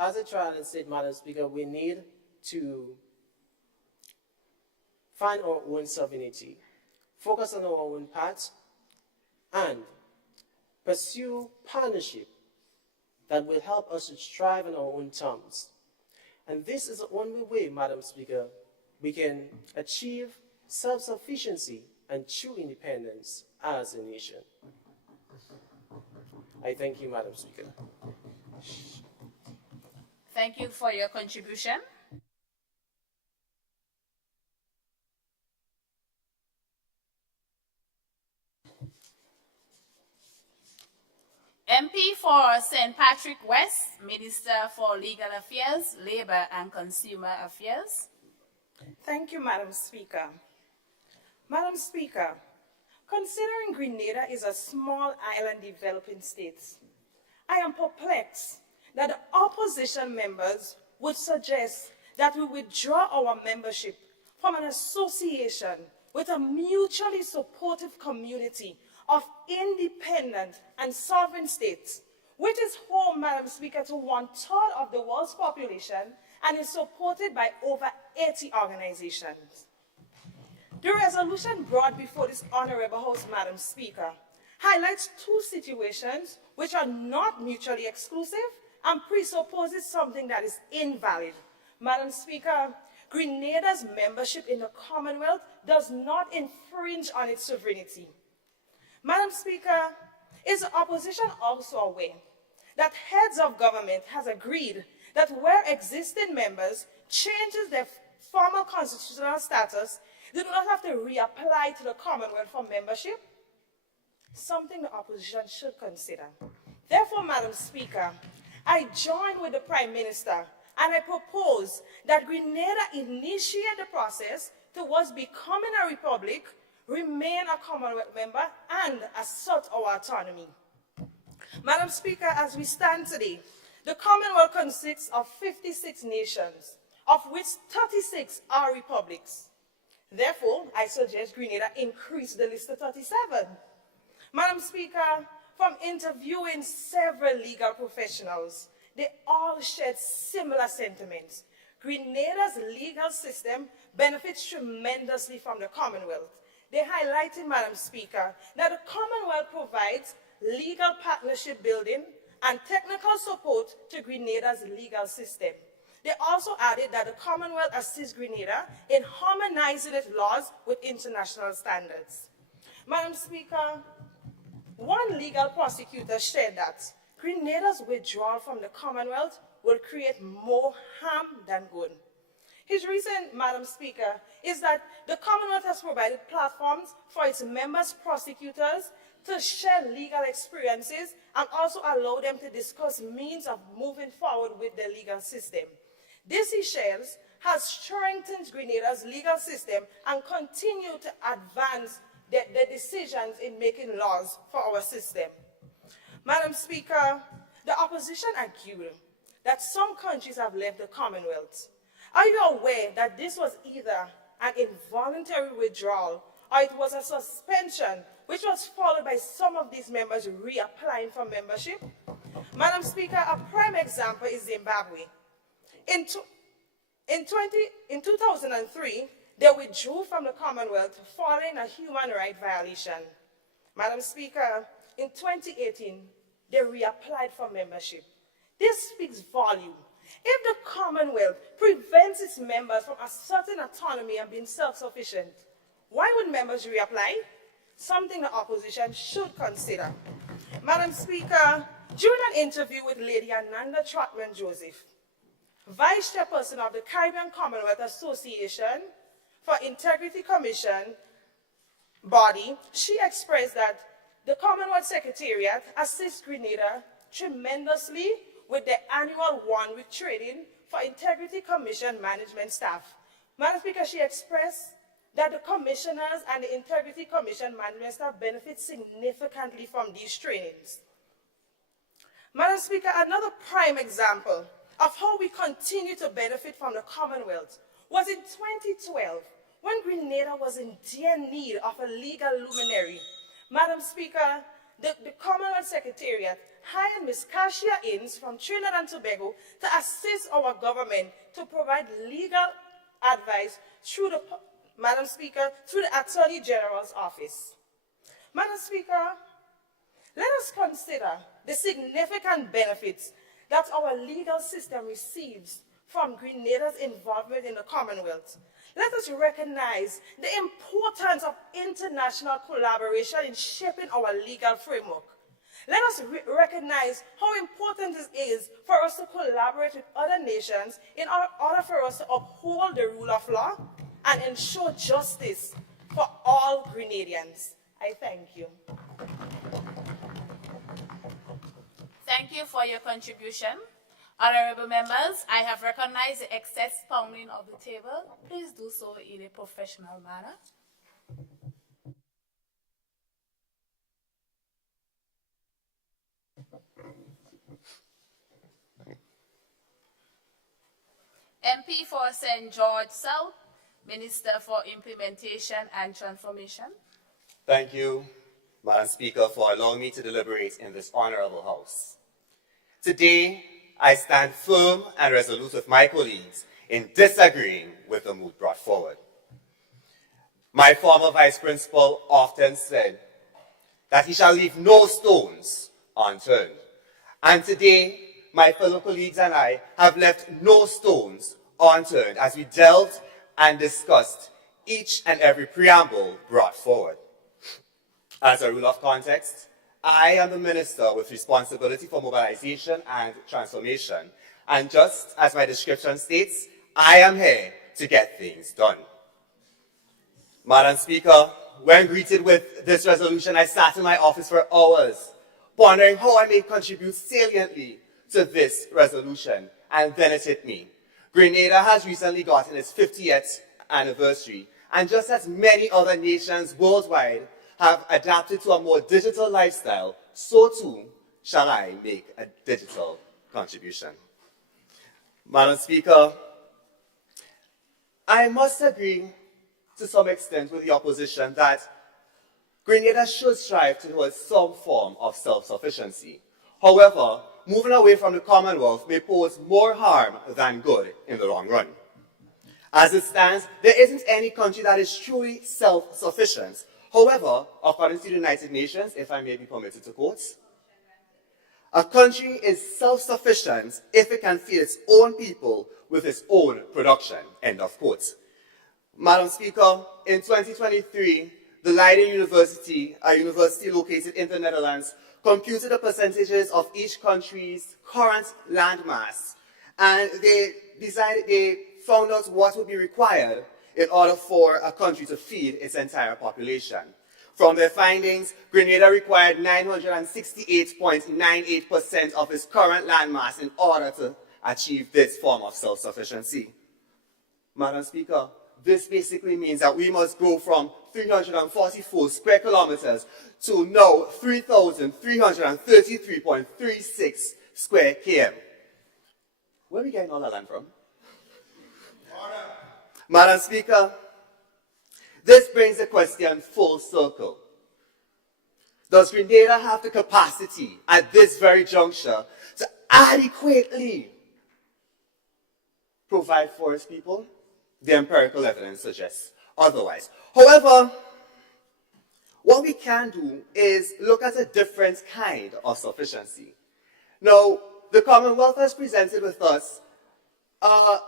Madam Speaker, we need to find our own sovereignty, focus on our own path, and pursue partnership that will help us to strive on our own terms. And this is the only way, Madam Speaker, we can achieve self-sufficiency and true independence as a nation. I thank you, Madam Speaker. Thank you for your contribution. MP for St. Patrick West, Minister for Legal Affairs, Labor and Consumer Affairs. Thank you, Madam Speaker. Madam Speaker, considering Grenada is a small island developing state, I am perplexed that the opposition members would suggest that we withdraw our membership from an association with a mutually supportive community of independent and sovereign states, which is home, Madam Speaker, to 1/3 of the world's population and is supported by over 80 organizations. The resolution brought before this Honorable House, Madam Speaker, highlights two situations which are not mutually exclusive and presupposes something that is invalid. Madam Speaker, Grenada's membership in the Commonwealth does not infringe on its sovereignty. Madam Speaker, is the opposition also aware that heads of government has agreed that where existing members changes their formal constitutional status, they do not have to reapply to the Commonwealth for membership? Something the opposition should consider. Therefore, Madam Speaker, I join with the Prime Minister and I propose that Grenada initiate the process towards becoming a republic remain a Commonwealth member, and assert our autonomy. Madam Speaker, as we stand today, the Commonwealth consists of 56 nations, of which 36 are republics. Therefore, I suggest Grenada increase the list to 37. Madam Speaker, from interviewing several legal professionals, they all shared similar sentiments. Grenada's legal system benefits tremendously from the Commonwealth. They highlighted, Madam Speaker, that the Commonwealth provides legal partnership building and technical support to Grenada's legal system. They also added that the Commonwealth assists Grenada in harmonizing its laws with international standards. Madam Speaker, one legal prosecutor shared that Grenada's withdrawal from the Commonwealth will create more harm than good. His reason, Madam Speaker, is that the Commonwealth has provided platforms for its members' prosecutors to share legal experiences and also allow them to discuss means of moving forward with the legal system. This, he shares, has strengthened Grenada's legal system and continue to advance the decisions in making laws for our system. Madam Speaker, the opposition argued that some countries have left the Commonwealth. Are you aware that this was either an involuntary withdrawal or it was a suspension, which was followed by some of these members reapplying for membership? Madam Speaker, a prime example is Zimbabwe. In 2003, they withdrew from the Commonwealth following a human rights violation. Madam Speaker, in 2018, they reapplied for membership. This speaks volume. If the Commonwealth prevents its members from asserting autonomy and being self-sufficient, why would members reapply? Something the opposition should consider. Madam Speaker, during an interview with Lady Ananda Trotman-Joseph, Vice Chairperson of the Caribbean Commonwealth Association for Integrity Commission body, she expressed that the Commonwealth Secretariat assists Grenada tremendously with the annual one-week training for Integrity Commission management staff. Madam Speaker, she expressed that the commissioners and the Integrity Commission management staff benefit significantly from these trainings. Madam Speaker, another prime example of how we continue to benefit from the Commonwealth was in 2012, when Grenada was in dear need of a legal luminary. Madam Speaker, the Commonwealth Secretariat hired Ms. Kasia Innes from Trinidad and Tobago to assist our government to provide legal advice through the, Madam Speaker, through the Attorney General's office. Madam Speaker, let us consider the significant benefits that our legal system receives from Grenada's involvement in the Commonwealth. Let us recognize the importance of international collaboration in shaping our legal framework. Let us recognize how important it is for us to collaborate with other nations in order for us to uphold the rule of law and ensure justice for all Grenadians. I thank you. Thank you for your contribution. Honorable members, I have recognized the excess pounding of the table. Please do so in a professional manner. MP for St. George South, Minister for Implementation and Transformation. Thank you, Madam Speaker, for allowing me to deliberate in this honorable House. Today, I stand firm and resolute with my colleagues in disagreeing with the mood brought forward. My former Vice Principal often said that he shall leave no stones unturned. And today, my fellow colleagues and I have left no stones unturned as we delved and discussed each and every preamble brought forward. As a rule of context, I am the minister with responsibility for mobilization and transformation. And just as my description states, I am here to get things done. Madam Speaker, when greeted with this resolution, I sat in my office for hours, pondering how I may contribute saliently to this resolution. And then it hit me. Grenada has recently gotten its 50th anniversary, And just as many other nations worldwide have adapted to a more digital lifestyle, so too shall I make a digital contribution. Madam Speaker, I must agree to some extent with the opposition that Grenada should strive towards some form of self-sufficiency. However, moving away from the Commonwealth may pose more harm than good in the long run. As it stands, there isn't any country that is truly self-sufficient. However, according to the United Nations, if I may be permitted to quote, a country is self-sufficient if it can feed its own people with its own production, end of quote. Madam Speaker, in 2023, the Leiden University, a university located in the Netherlands, computed the percentages of each country's current land mass, and they found out what would be required in order for a country to feed its entire population. From their findings, Grenada required 968.98% of its current land mass in order to achieve this form of self-sufficiency. Madam Speaker, this basically means that we must go from 344 square kilometers to now 3,333.36 square km. Where are we getting all that land from? Madam Speaker, this brings the question full circle. Does Grenada have the capacity at this very juncture to adequately provide for its people? The empirical evidence suggests otherwise. However, what we can do is look at a different kind of sufficiency. Now, the Commonwealth has presented with us a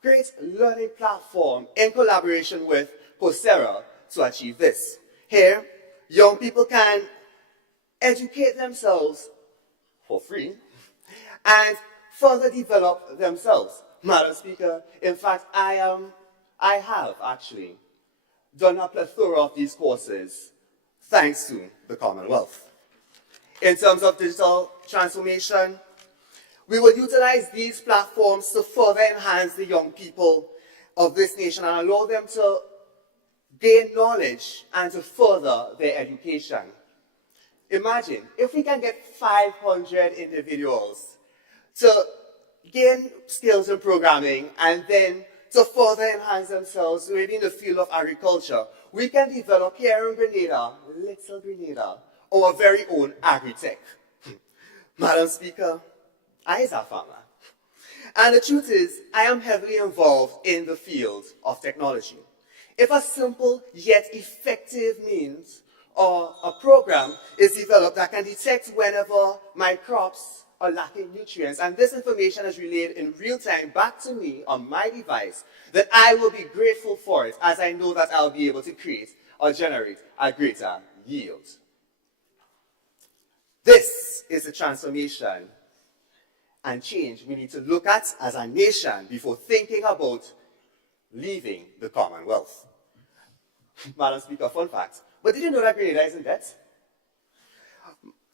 great learning platform in collaboration with Coursera to achieve this. Here, young people can educate themselves for free and further develop themselves. Madam Speaker, in fact, I have actually done a plethora of these courses thanks to the Commonwealth. In terms of digital transformation, we will utilize these platforms to further enhance the young people of this nation and allow them to gain knowledge and to further their education. Imagine if we can get 500 individuals to gain skills in programming and then to further enhance themselves, maybe in the field of agriculture, we can develop here in Grenada, little Grenada, our very own agri-tech. Madam Speaker, I is a farmer. And the truth is, I am heavily involved in the field of technology. If a simple yet effective means or a program is developed that can detect whenever my crops are lacking nutrients, and this information is relayed in real time back to me on my device, then I will be grateful for it, as I know that I'll be able to create or generate a greater yield. This is the transformation and change we need to look at as a nation before thinking about leaving the Commonwealth. Madam Speaker, fun fact, but did you know that Grenada is in debt?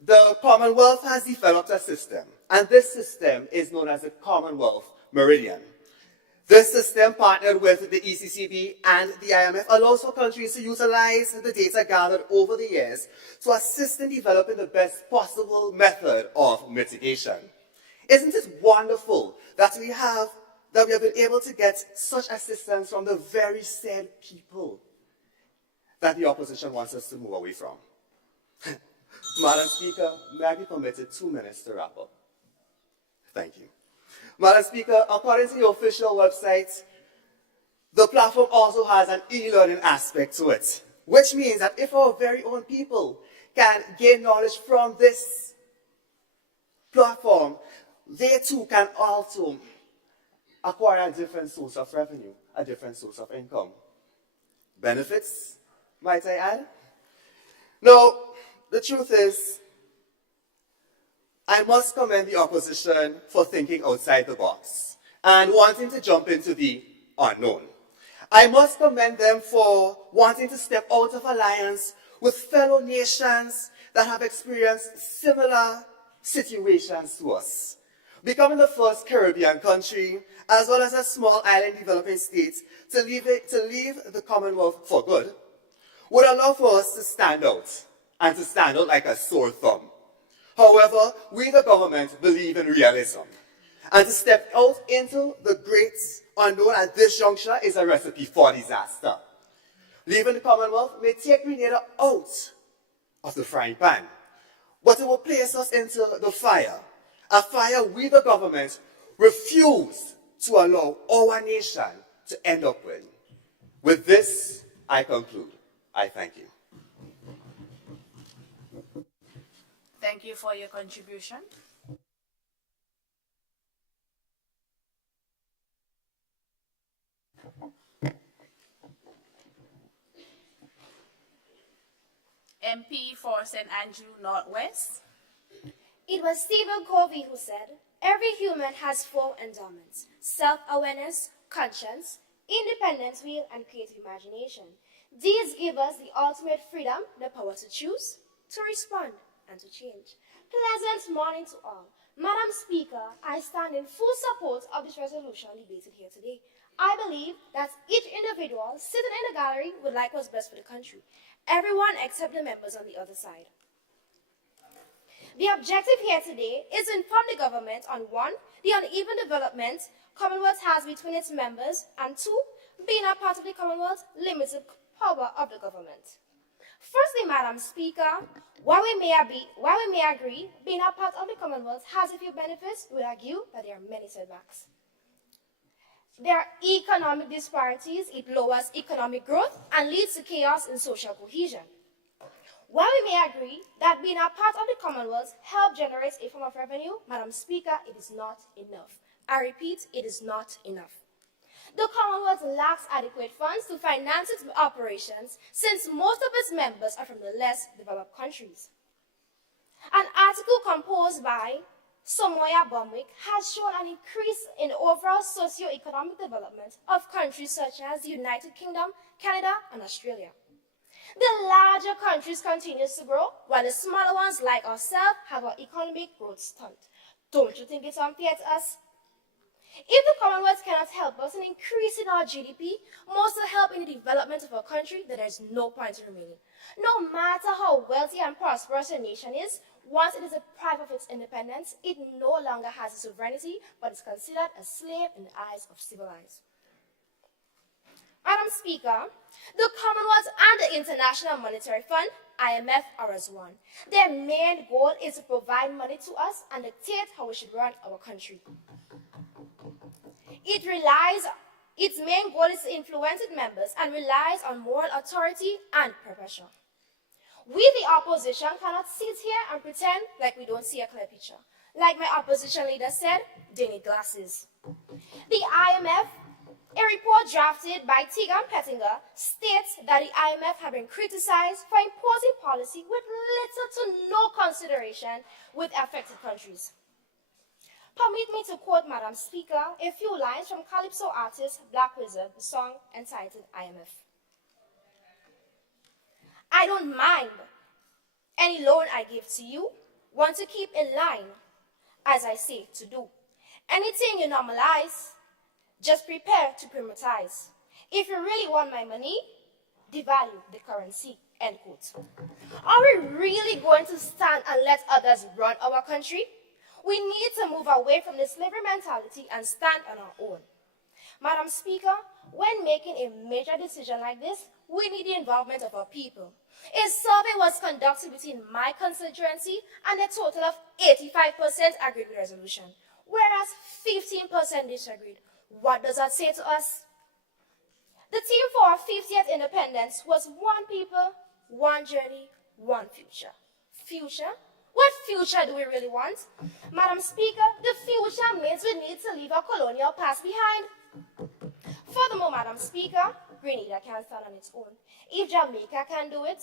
The Commonwealth has developed a system, and this system is known as the Commonwealth Meridian. This system, partnered with the ECCB and the IMF, allows for countries to utilize the data gathered over the years to assist in developing the best possible method of mitigation. Isn't it wonderful that we have been able to get such assistance from the very said people that the opposition wants us to move away from? Madam Speaker, may I be permitted 2 minutes to wrap up? Thank you. Madam Speaker, according to the official website, the platform also has an e-learning aspect to it, which means that if our very own people can gain knowledge from this platform, they too can also acquire a different source of revenue, a different source of income. Benefits, might I add? Now, the truth is, I must commend the opposition for thinking outside the box and wanting to jump into the unknown. I must commend them for wanting to step out of alliance with fellow nations that have experienced similar situations to us. becoming the first Caribbean country, as well as a small island developing state, to leave the Commonwealth for good, would allow for us to stand out, and to stand out like a sore thumb. However, we, the government, believe in realism, and to step out into the great unknown at this juncture is a recipe for disaster. Leaving the Commonwealth may take Grenada out of the frying pan, but it will place us into the fire, a fire we, the government, refuse to allow our nation to end up with. With this, I conclude. I thank you. Thank you for your contribution. MP for St. Andrew Northwest. It was Stephen Covey who said, "Every human has four endowments: self-awareness, conscience, independence, will, and creative imagination. These give us the ultimate freedom, the power to choose, to respond, and to change." Pleasant morning to all. Madam Speaker, I stand in full support of this resolution debated here today. I believe that each individual sitting in the gallery would like what's best for the country. Everyone except the members on the other side. The objective here today is to inform the government on one, the uneven development Commonwealth has between its members, and two, being a part of the Commonwealth, limited power of the government. Firstly, Madam Speaker, while we may agree being a part of the Commonwealth has a few benefits, we argue that there are many setbacks. There are economic disparities. It lowers economic growth and leads to chaos in social cohesion. While we may agree that being a part of the Commonwealth helps generate a form of revenue, Madam Speaker, it is not enough. I repeat, it is not enough. The Commonwealth lacks adequate funds to finance its operations since most of its members are from the less developed countries. An article composed by Somoya Bomwick has shown an increase in overall socio-economic development of countries such as the United Kingdom, Canada, and Australia. The larger countries continue to grow, while the smaller ones like ourselves have our economic growth stunt. Don't you think it's unfair to us? If the Commonwealth cannot help us in increasing our GDP, most will help in the development of our country, then there is no point in remaining. No matter how wealthy and prosperous a nation is, once it is deprived of its independence, it no longer has a sovereignty, but is considered a slave in the eyes of civilized. Madam Speaker, the Commonwealth and the International Monetary Fund, IMF, are as one. Their main goal is to provide money to us and dictate how we should run our country. Its main goal is to influence its members and relies on moral authority and pressure. We, the opposition, cannot sit here and pretend like we don't see a clear picture. Like my opposition leader said, they need glasses. The IMF, a report drafted by Tigran Pettinger, states that the IMF have been criticized for imposing policy with little to no consideration with affected countries. Permit me to quote, Madam Speaker, a few lines from Calypso artist Black Wizard, the song entitled IMF. "I don't mind any loan I give to you, want to keep in line as I say to do. Anything you normalize, just prepare to primitize. If you really want my money, devalue the currency," end quote. Are we really going to stand and let others run our country? We need to move away from the slavery mentality and stand on our own. Madam Speaker, when making a major decision like this, we need the involvement of our people. A survey was conducted within my constituency and a total of 85% agreed with the resolution, whereas 15% disagreed. What does that say to us? The theme for our 50th independence was one people, one journey, one future. Future? What future do we really want? Madam Speaker, the future means we need to leave our colonial past behind. Furthermore, Madam Speaker, Grenada can stand on its own. If Jamaica can do it,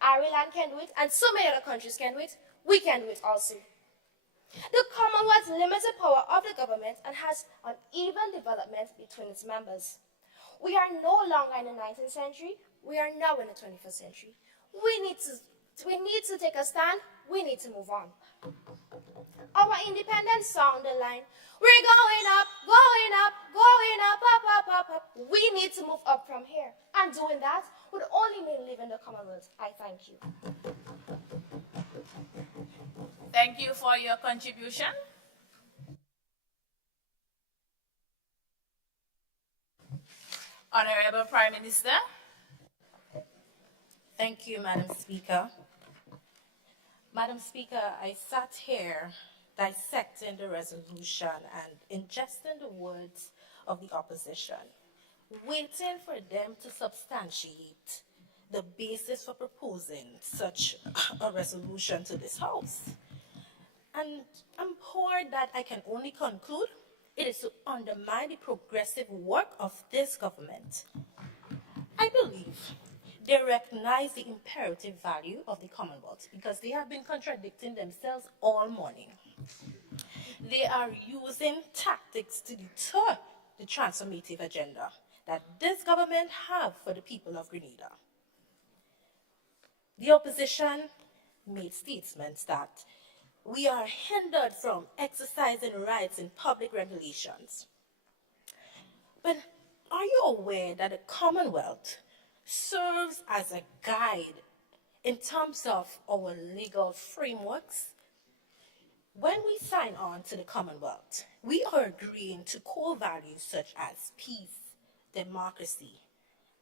Ireland can do it, and so many other countries can do it, we can do it also. The Commonwealth limits the power of the government and has uneven development between its members. We are no longer in the 19th century, we are now in the 21st century. We need to take a stand, we need to move on. Our independence song, the line, we're going up, going up, going up, up, up, up, up. We need to move up from here. And doing that would only mean leaving the Commonwealth. I thank you. Thank you for your contribution. Honorable Prime Minister. Thank you, Madam Speaker. Madam Speaker, I sat here dissecting the resolution and ingesting the words of the opposition, waiting for them to substantiate the basis for proposing such a resolution to this House. And I'm poor that I can only conclude it is to undermine the progressive work of this government. I believe they recognize the imperative value of the Commonwealth because they have been contradicting themselves all morning. They are using tactics to deter the transformative agenda that this government have for the people of Grenada. The opposition made statements that we are hindered from exercising rights in public regulations. But are you aware that the Commonwealth serves as a guide in terms of our legal frameworks? When we sign on to the Commonwealth, we are agreeing to core values such as peace, democracy,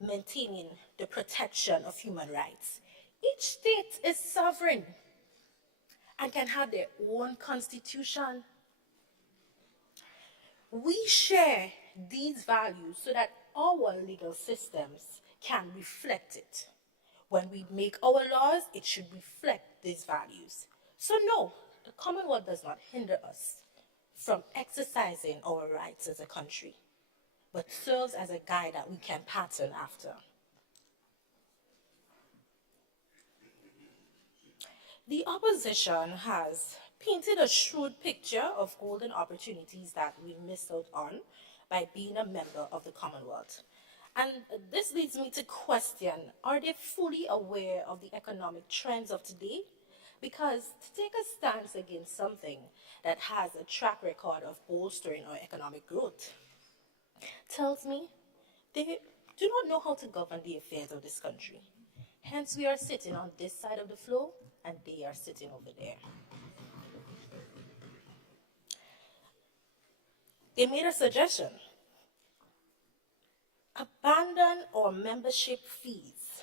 maintaining the protection of human rights. Each state is sovereign and can have their own constitution. We share these values so that our legal systems can reflect it. When we make our laws, it should reflect these values. So no, the Commonwealth does not hinder us from exercising our rights as a country, but serves as a guide that we can pattern after. The opposition has painted a shrewd picture of golden opportunities that we missed out on by being a member of the Commonwealth. And this leads me to question, are they fully aware of the economic trends of today? Because to take a stance against something that has a track record of bolstering our economic growth tells me they do not know how to govern the affairs of this country. Hence, we are sitting on this side of the floor and they are sitting over there. They made a suggestion. Abandon our membership fees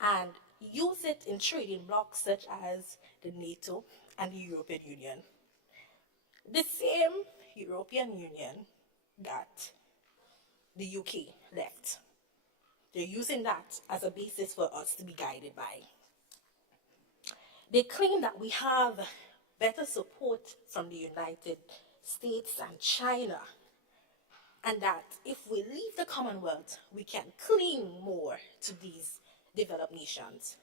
and use it in trading blocs such as the NATO and the European Union. The same European Union that the UK left. They're using that as a basis for us to be guided by. They claim that we have better support from the United States and China, and that if we leave the Commonwealth, we can cling more to these developed nations.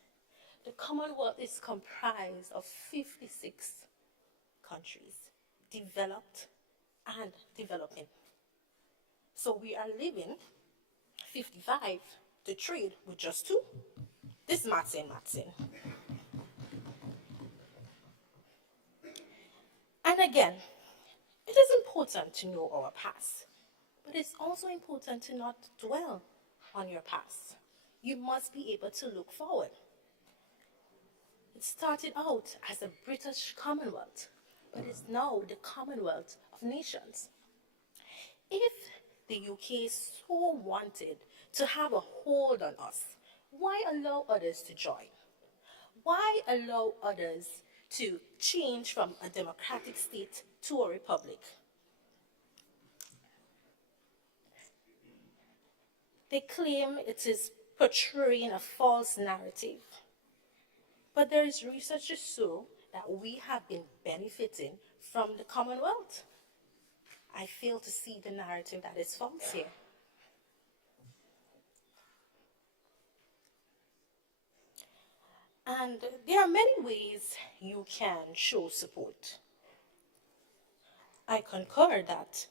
The Commonwealth is comprised of 56 countries, developed and developing. So we are leaving 55 to trade with just 2. This maths in. And again, it is important to know our past, but it's also important to not dwell on your past. You must be able to look forward. It started out as a British Commonwealth, but it's now the Commonwealth of Nations. If the UK so wanted to have a hold on us, why allow others to join? Why allow others to change from a democratic state to a republic? They claim it is portraying a false narrative. But there is research to show that we have been benefiting from the Commonwealth. I fail to see the narrative that is false here. And there are many ways you can show support. I concur that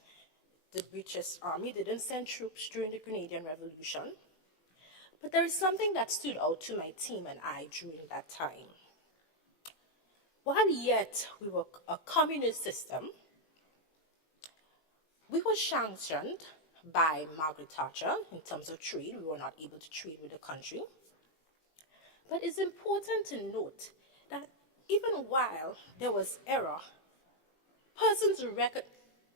the British Army didn't send troops during the Grenadian Revolution, but there is something that stood out to my team and I during that time. While yet we were a communist system, we were sanctioned by Margaret Thatcher in terms of trade. We were not able to trade with the country. But it's important to note that even while there was error,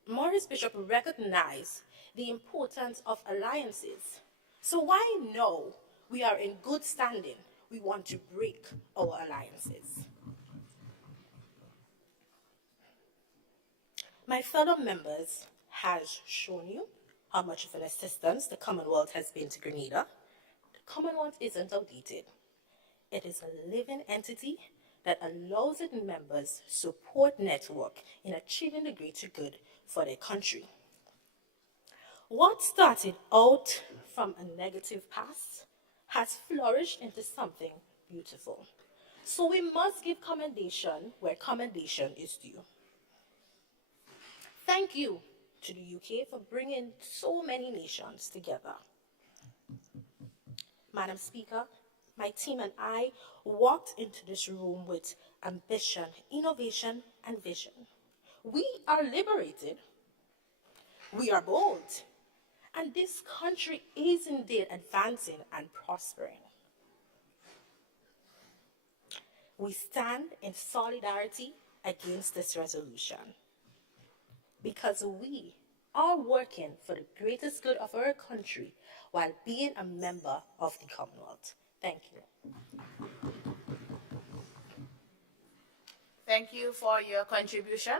Maurice Bishop recognized the importance of alliances. So why now we are in good standing, we want to break our alliances? My fellow members has shown you how much of an assistance the Commonwealth has been to Grenada. The Commonwealth isn't outdated. It is a living entity that allows its members support network in achieving the greater good for their country. What started out from a negative past has flourished into something beautiful. So we must give commendation where commendation is due. Thank you to the UK for bringing so many nations together. Madam Speaker, my team and I walked into this room with ambition, innovation, and vision. We are liberated. We are bold. And this country is indeed advancing and prospering. We stand in solidarity against this resolution because we are working for the greatest good of our country while being a member of the Commonwealth. Thank you. Thank you for your contribution.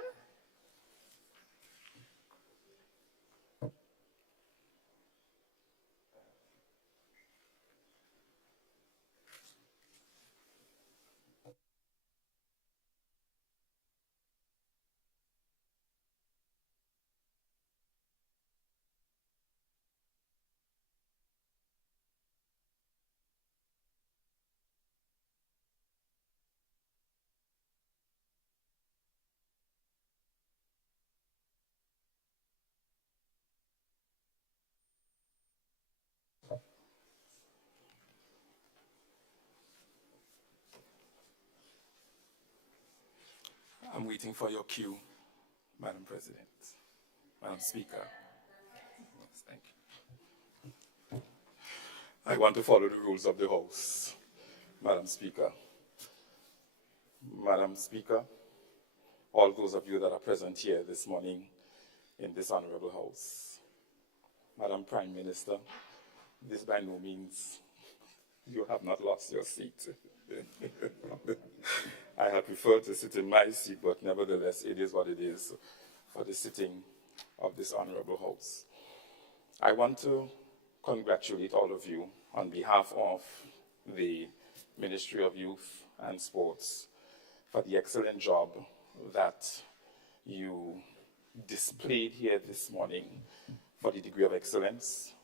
I'm waiting for your cue, Madam President. Madam Speaker. Yes, thank you. I want to follow the rules of the House, Madam Speaker. Madam Speaker, all those of you that are present here this morning in this honorable House, Madam Prime Minister, this by no means, you have not lost your seat. I had preferred to sit in my seat, but nevertheless, it is what it is for the sitting of this honorable House. I want to congratulate all of you on behalf of the Ministry of Youth and Sports for the excellent job that you displayed here this morning, for the degree of excellence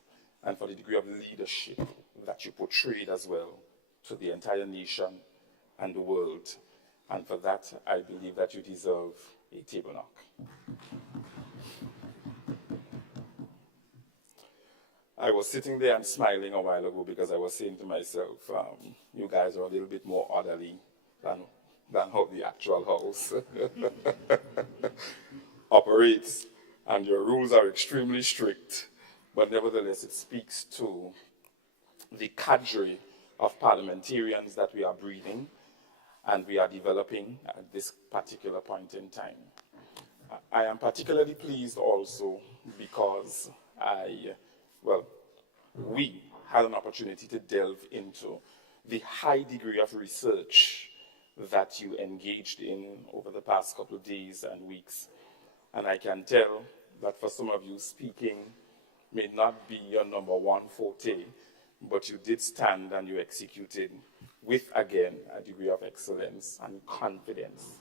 and for the degree of leadership that you portrayed as well to the entire nation and the world. And for that, I believe that you deserve a table knock. I was sitting there and smiling a while ago because I was saying to myself, you guys are a little bit more orderly than how the actual House operates. And your rules are extremely strict. But nevertheless, it speaks to the cadre of parliamentarians that we are breeding and we are developing at this particular point in time. I am particularly pleased also because we had an opportunity to delve into the high degree of research that you engaged in over the past couple of days and weeks. And I can tell that for some of you, speaking may not be your number one forte, but you did stand and you executed with, again, a degree of excellence and confidence.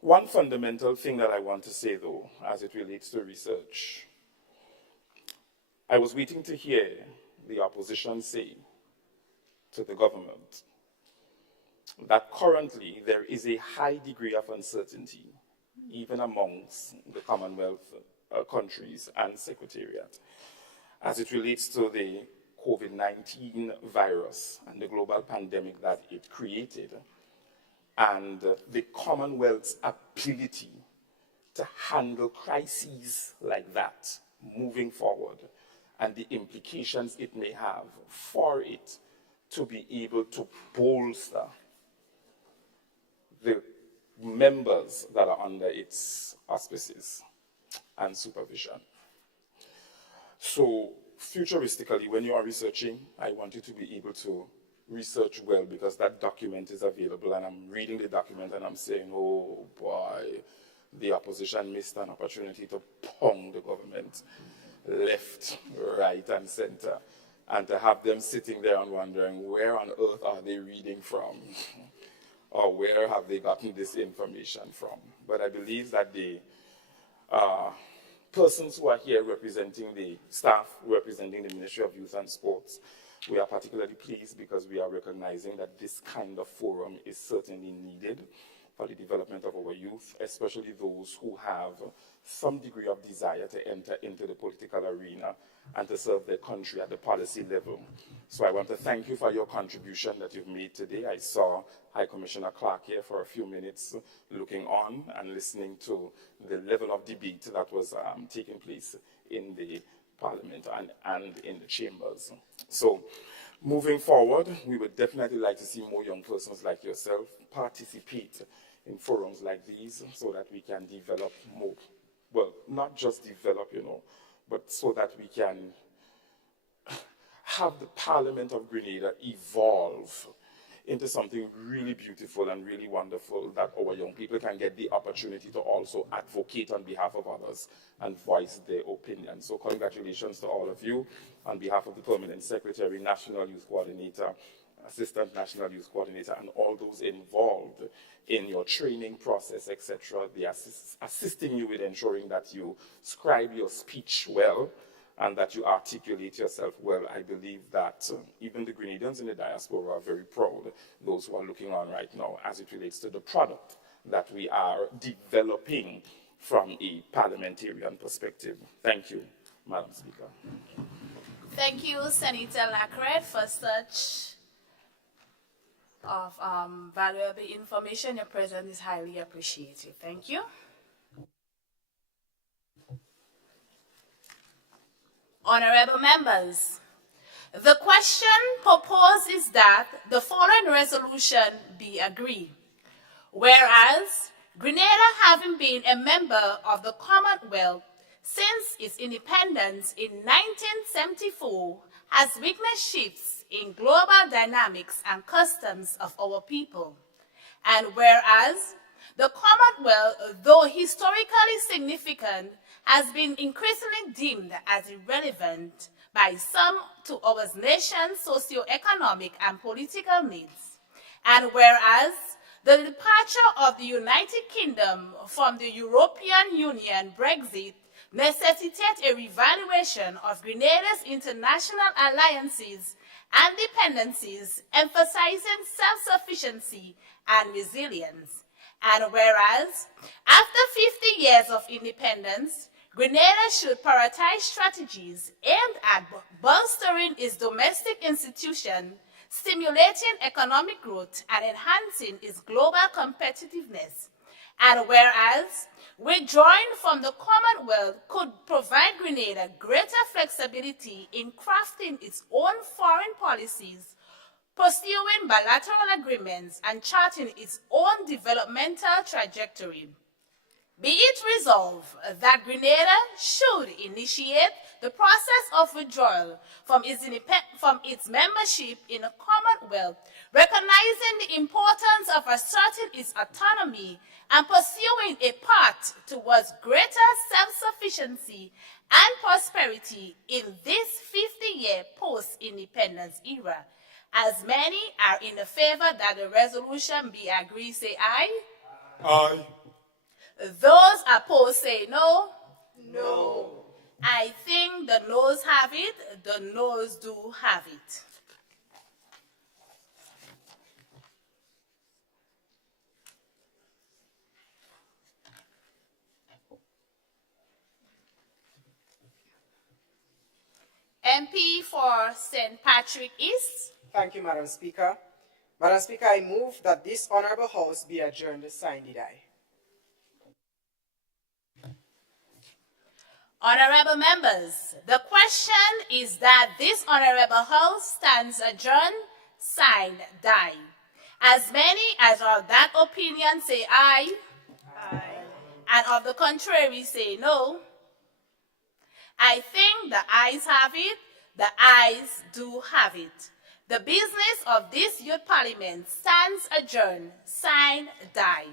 One fundamental thing that I want to say, though, as it relates to research, I was waiting to hear the opposition say to the government that currently there is a high degree of uncertainty, even amongst the Commonwealth countries and Secretariat, as it relates to the COVID-19 virus and the global pandemic that it created, and the Commonwealth's ability to handle crises like that moving forward, and the implications it may have for it to be able to bolster the members that are under its auspices and supervision. So futuristically, when you are researching, I want you to be able to research well, because that document is available, and I'm reading the document and I'm saying, oh boy, the opposition missed an opportunity to pound the government left, right, and center, and to have them sitting there and wondering, where on earth are they reading from? Or where have they gotten this information from? But I believe that the persons who are here representing the staff, representing the Ministry of Youth and Sports, we are particularly pleased because we are recognizing that this kind of forum is certainly needed for the development of our youth, especially those who have some degree of desire to enter into the political arena and to serve their country at the policy level. So I want to thank you for your contribution that you've made today. I saw High Commissioner Clark here for a few minutes looking on and listening to the level of debate that was taking place in the Parliament and in the chambers. So moving forward, we would definitely like to see more young persons like yourself participate in forums like these so that we can develop more, well, not just develop, but so that we can have the Parliament of Grenada evolve into something really beautiful and really wonderful, that our young people can get the opportunity to also advocate on behalf of others and voice their opinion. So congratulations to all of you on behalf of the Permanent Secretary, National Youth Coordinator, Assistant National Youth Coordinator, and all those involved in your training process, etc. They are assisting you with ensuring that you scribe your speech well and that you articulate yourself well. I believe that even the Grenadians in the diaspora are very proud, those who are looking on right now, as it relates to the product that we are developing from a parliamentarian perspective. Thank you, Madam Speaker. Thank you, Senator Lacret, for such of valuable information. Your presence is highly appreciated. Thank you. Honorable members, the question proposed is that the following resolution be agreed. Whereas, Grenada, having been a member of the Commonwealth since its independence in 1974, has witnessed shifts in global dynamics and customs of our people. And whereas, the Commonwealth, though historically significant, has been increasingly deemed as irrelevant by some to our nation's socio-economic and political needs. And whereas, the departure of the United Kingdom from the European Union, Brexit, necessitates a revaluation of Grenada's international alliances and dependencies, emphasizing self-sufficiency and resilience. And whereas, after 50 years of independence, Grenada should prioritize strategies aimed at bolstering its domestic institutions, stimulating economic growth, and enhancing its global competitiveness. And whereas, withdrawing from the Commonwealth could provide Grenada greater flexibility in crafting its own foreign policies, pursuing bilateral agreements, and charting its own developmental trajectory. Be it resolved that Grenada should initiate the process of withdrawal from its membership in the Commonwealth, recognizing the importance of asserting its autonomy and pursuing a path towards greater self-sufficiency and prosperity in this 50-year post-independence era. As many are in the favor that the resolution be agreed, say aye. Aye. Those opposed say no. No. I think the noes have it. The noes do have it. MP for St. Patrick East. Thank you, Madam Speaker. Madam Speaker, I move that this honorable house be adjourned, signed did I. Honorable members, the question is that this honorable house stands adjourned, signed, die. As many as are of that opinion say aye. Aye. And of the contrary say no. I think the ayes have it, the ayes do have it. The business of this youth parliament stands adjourned, signed, die.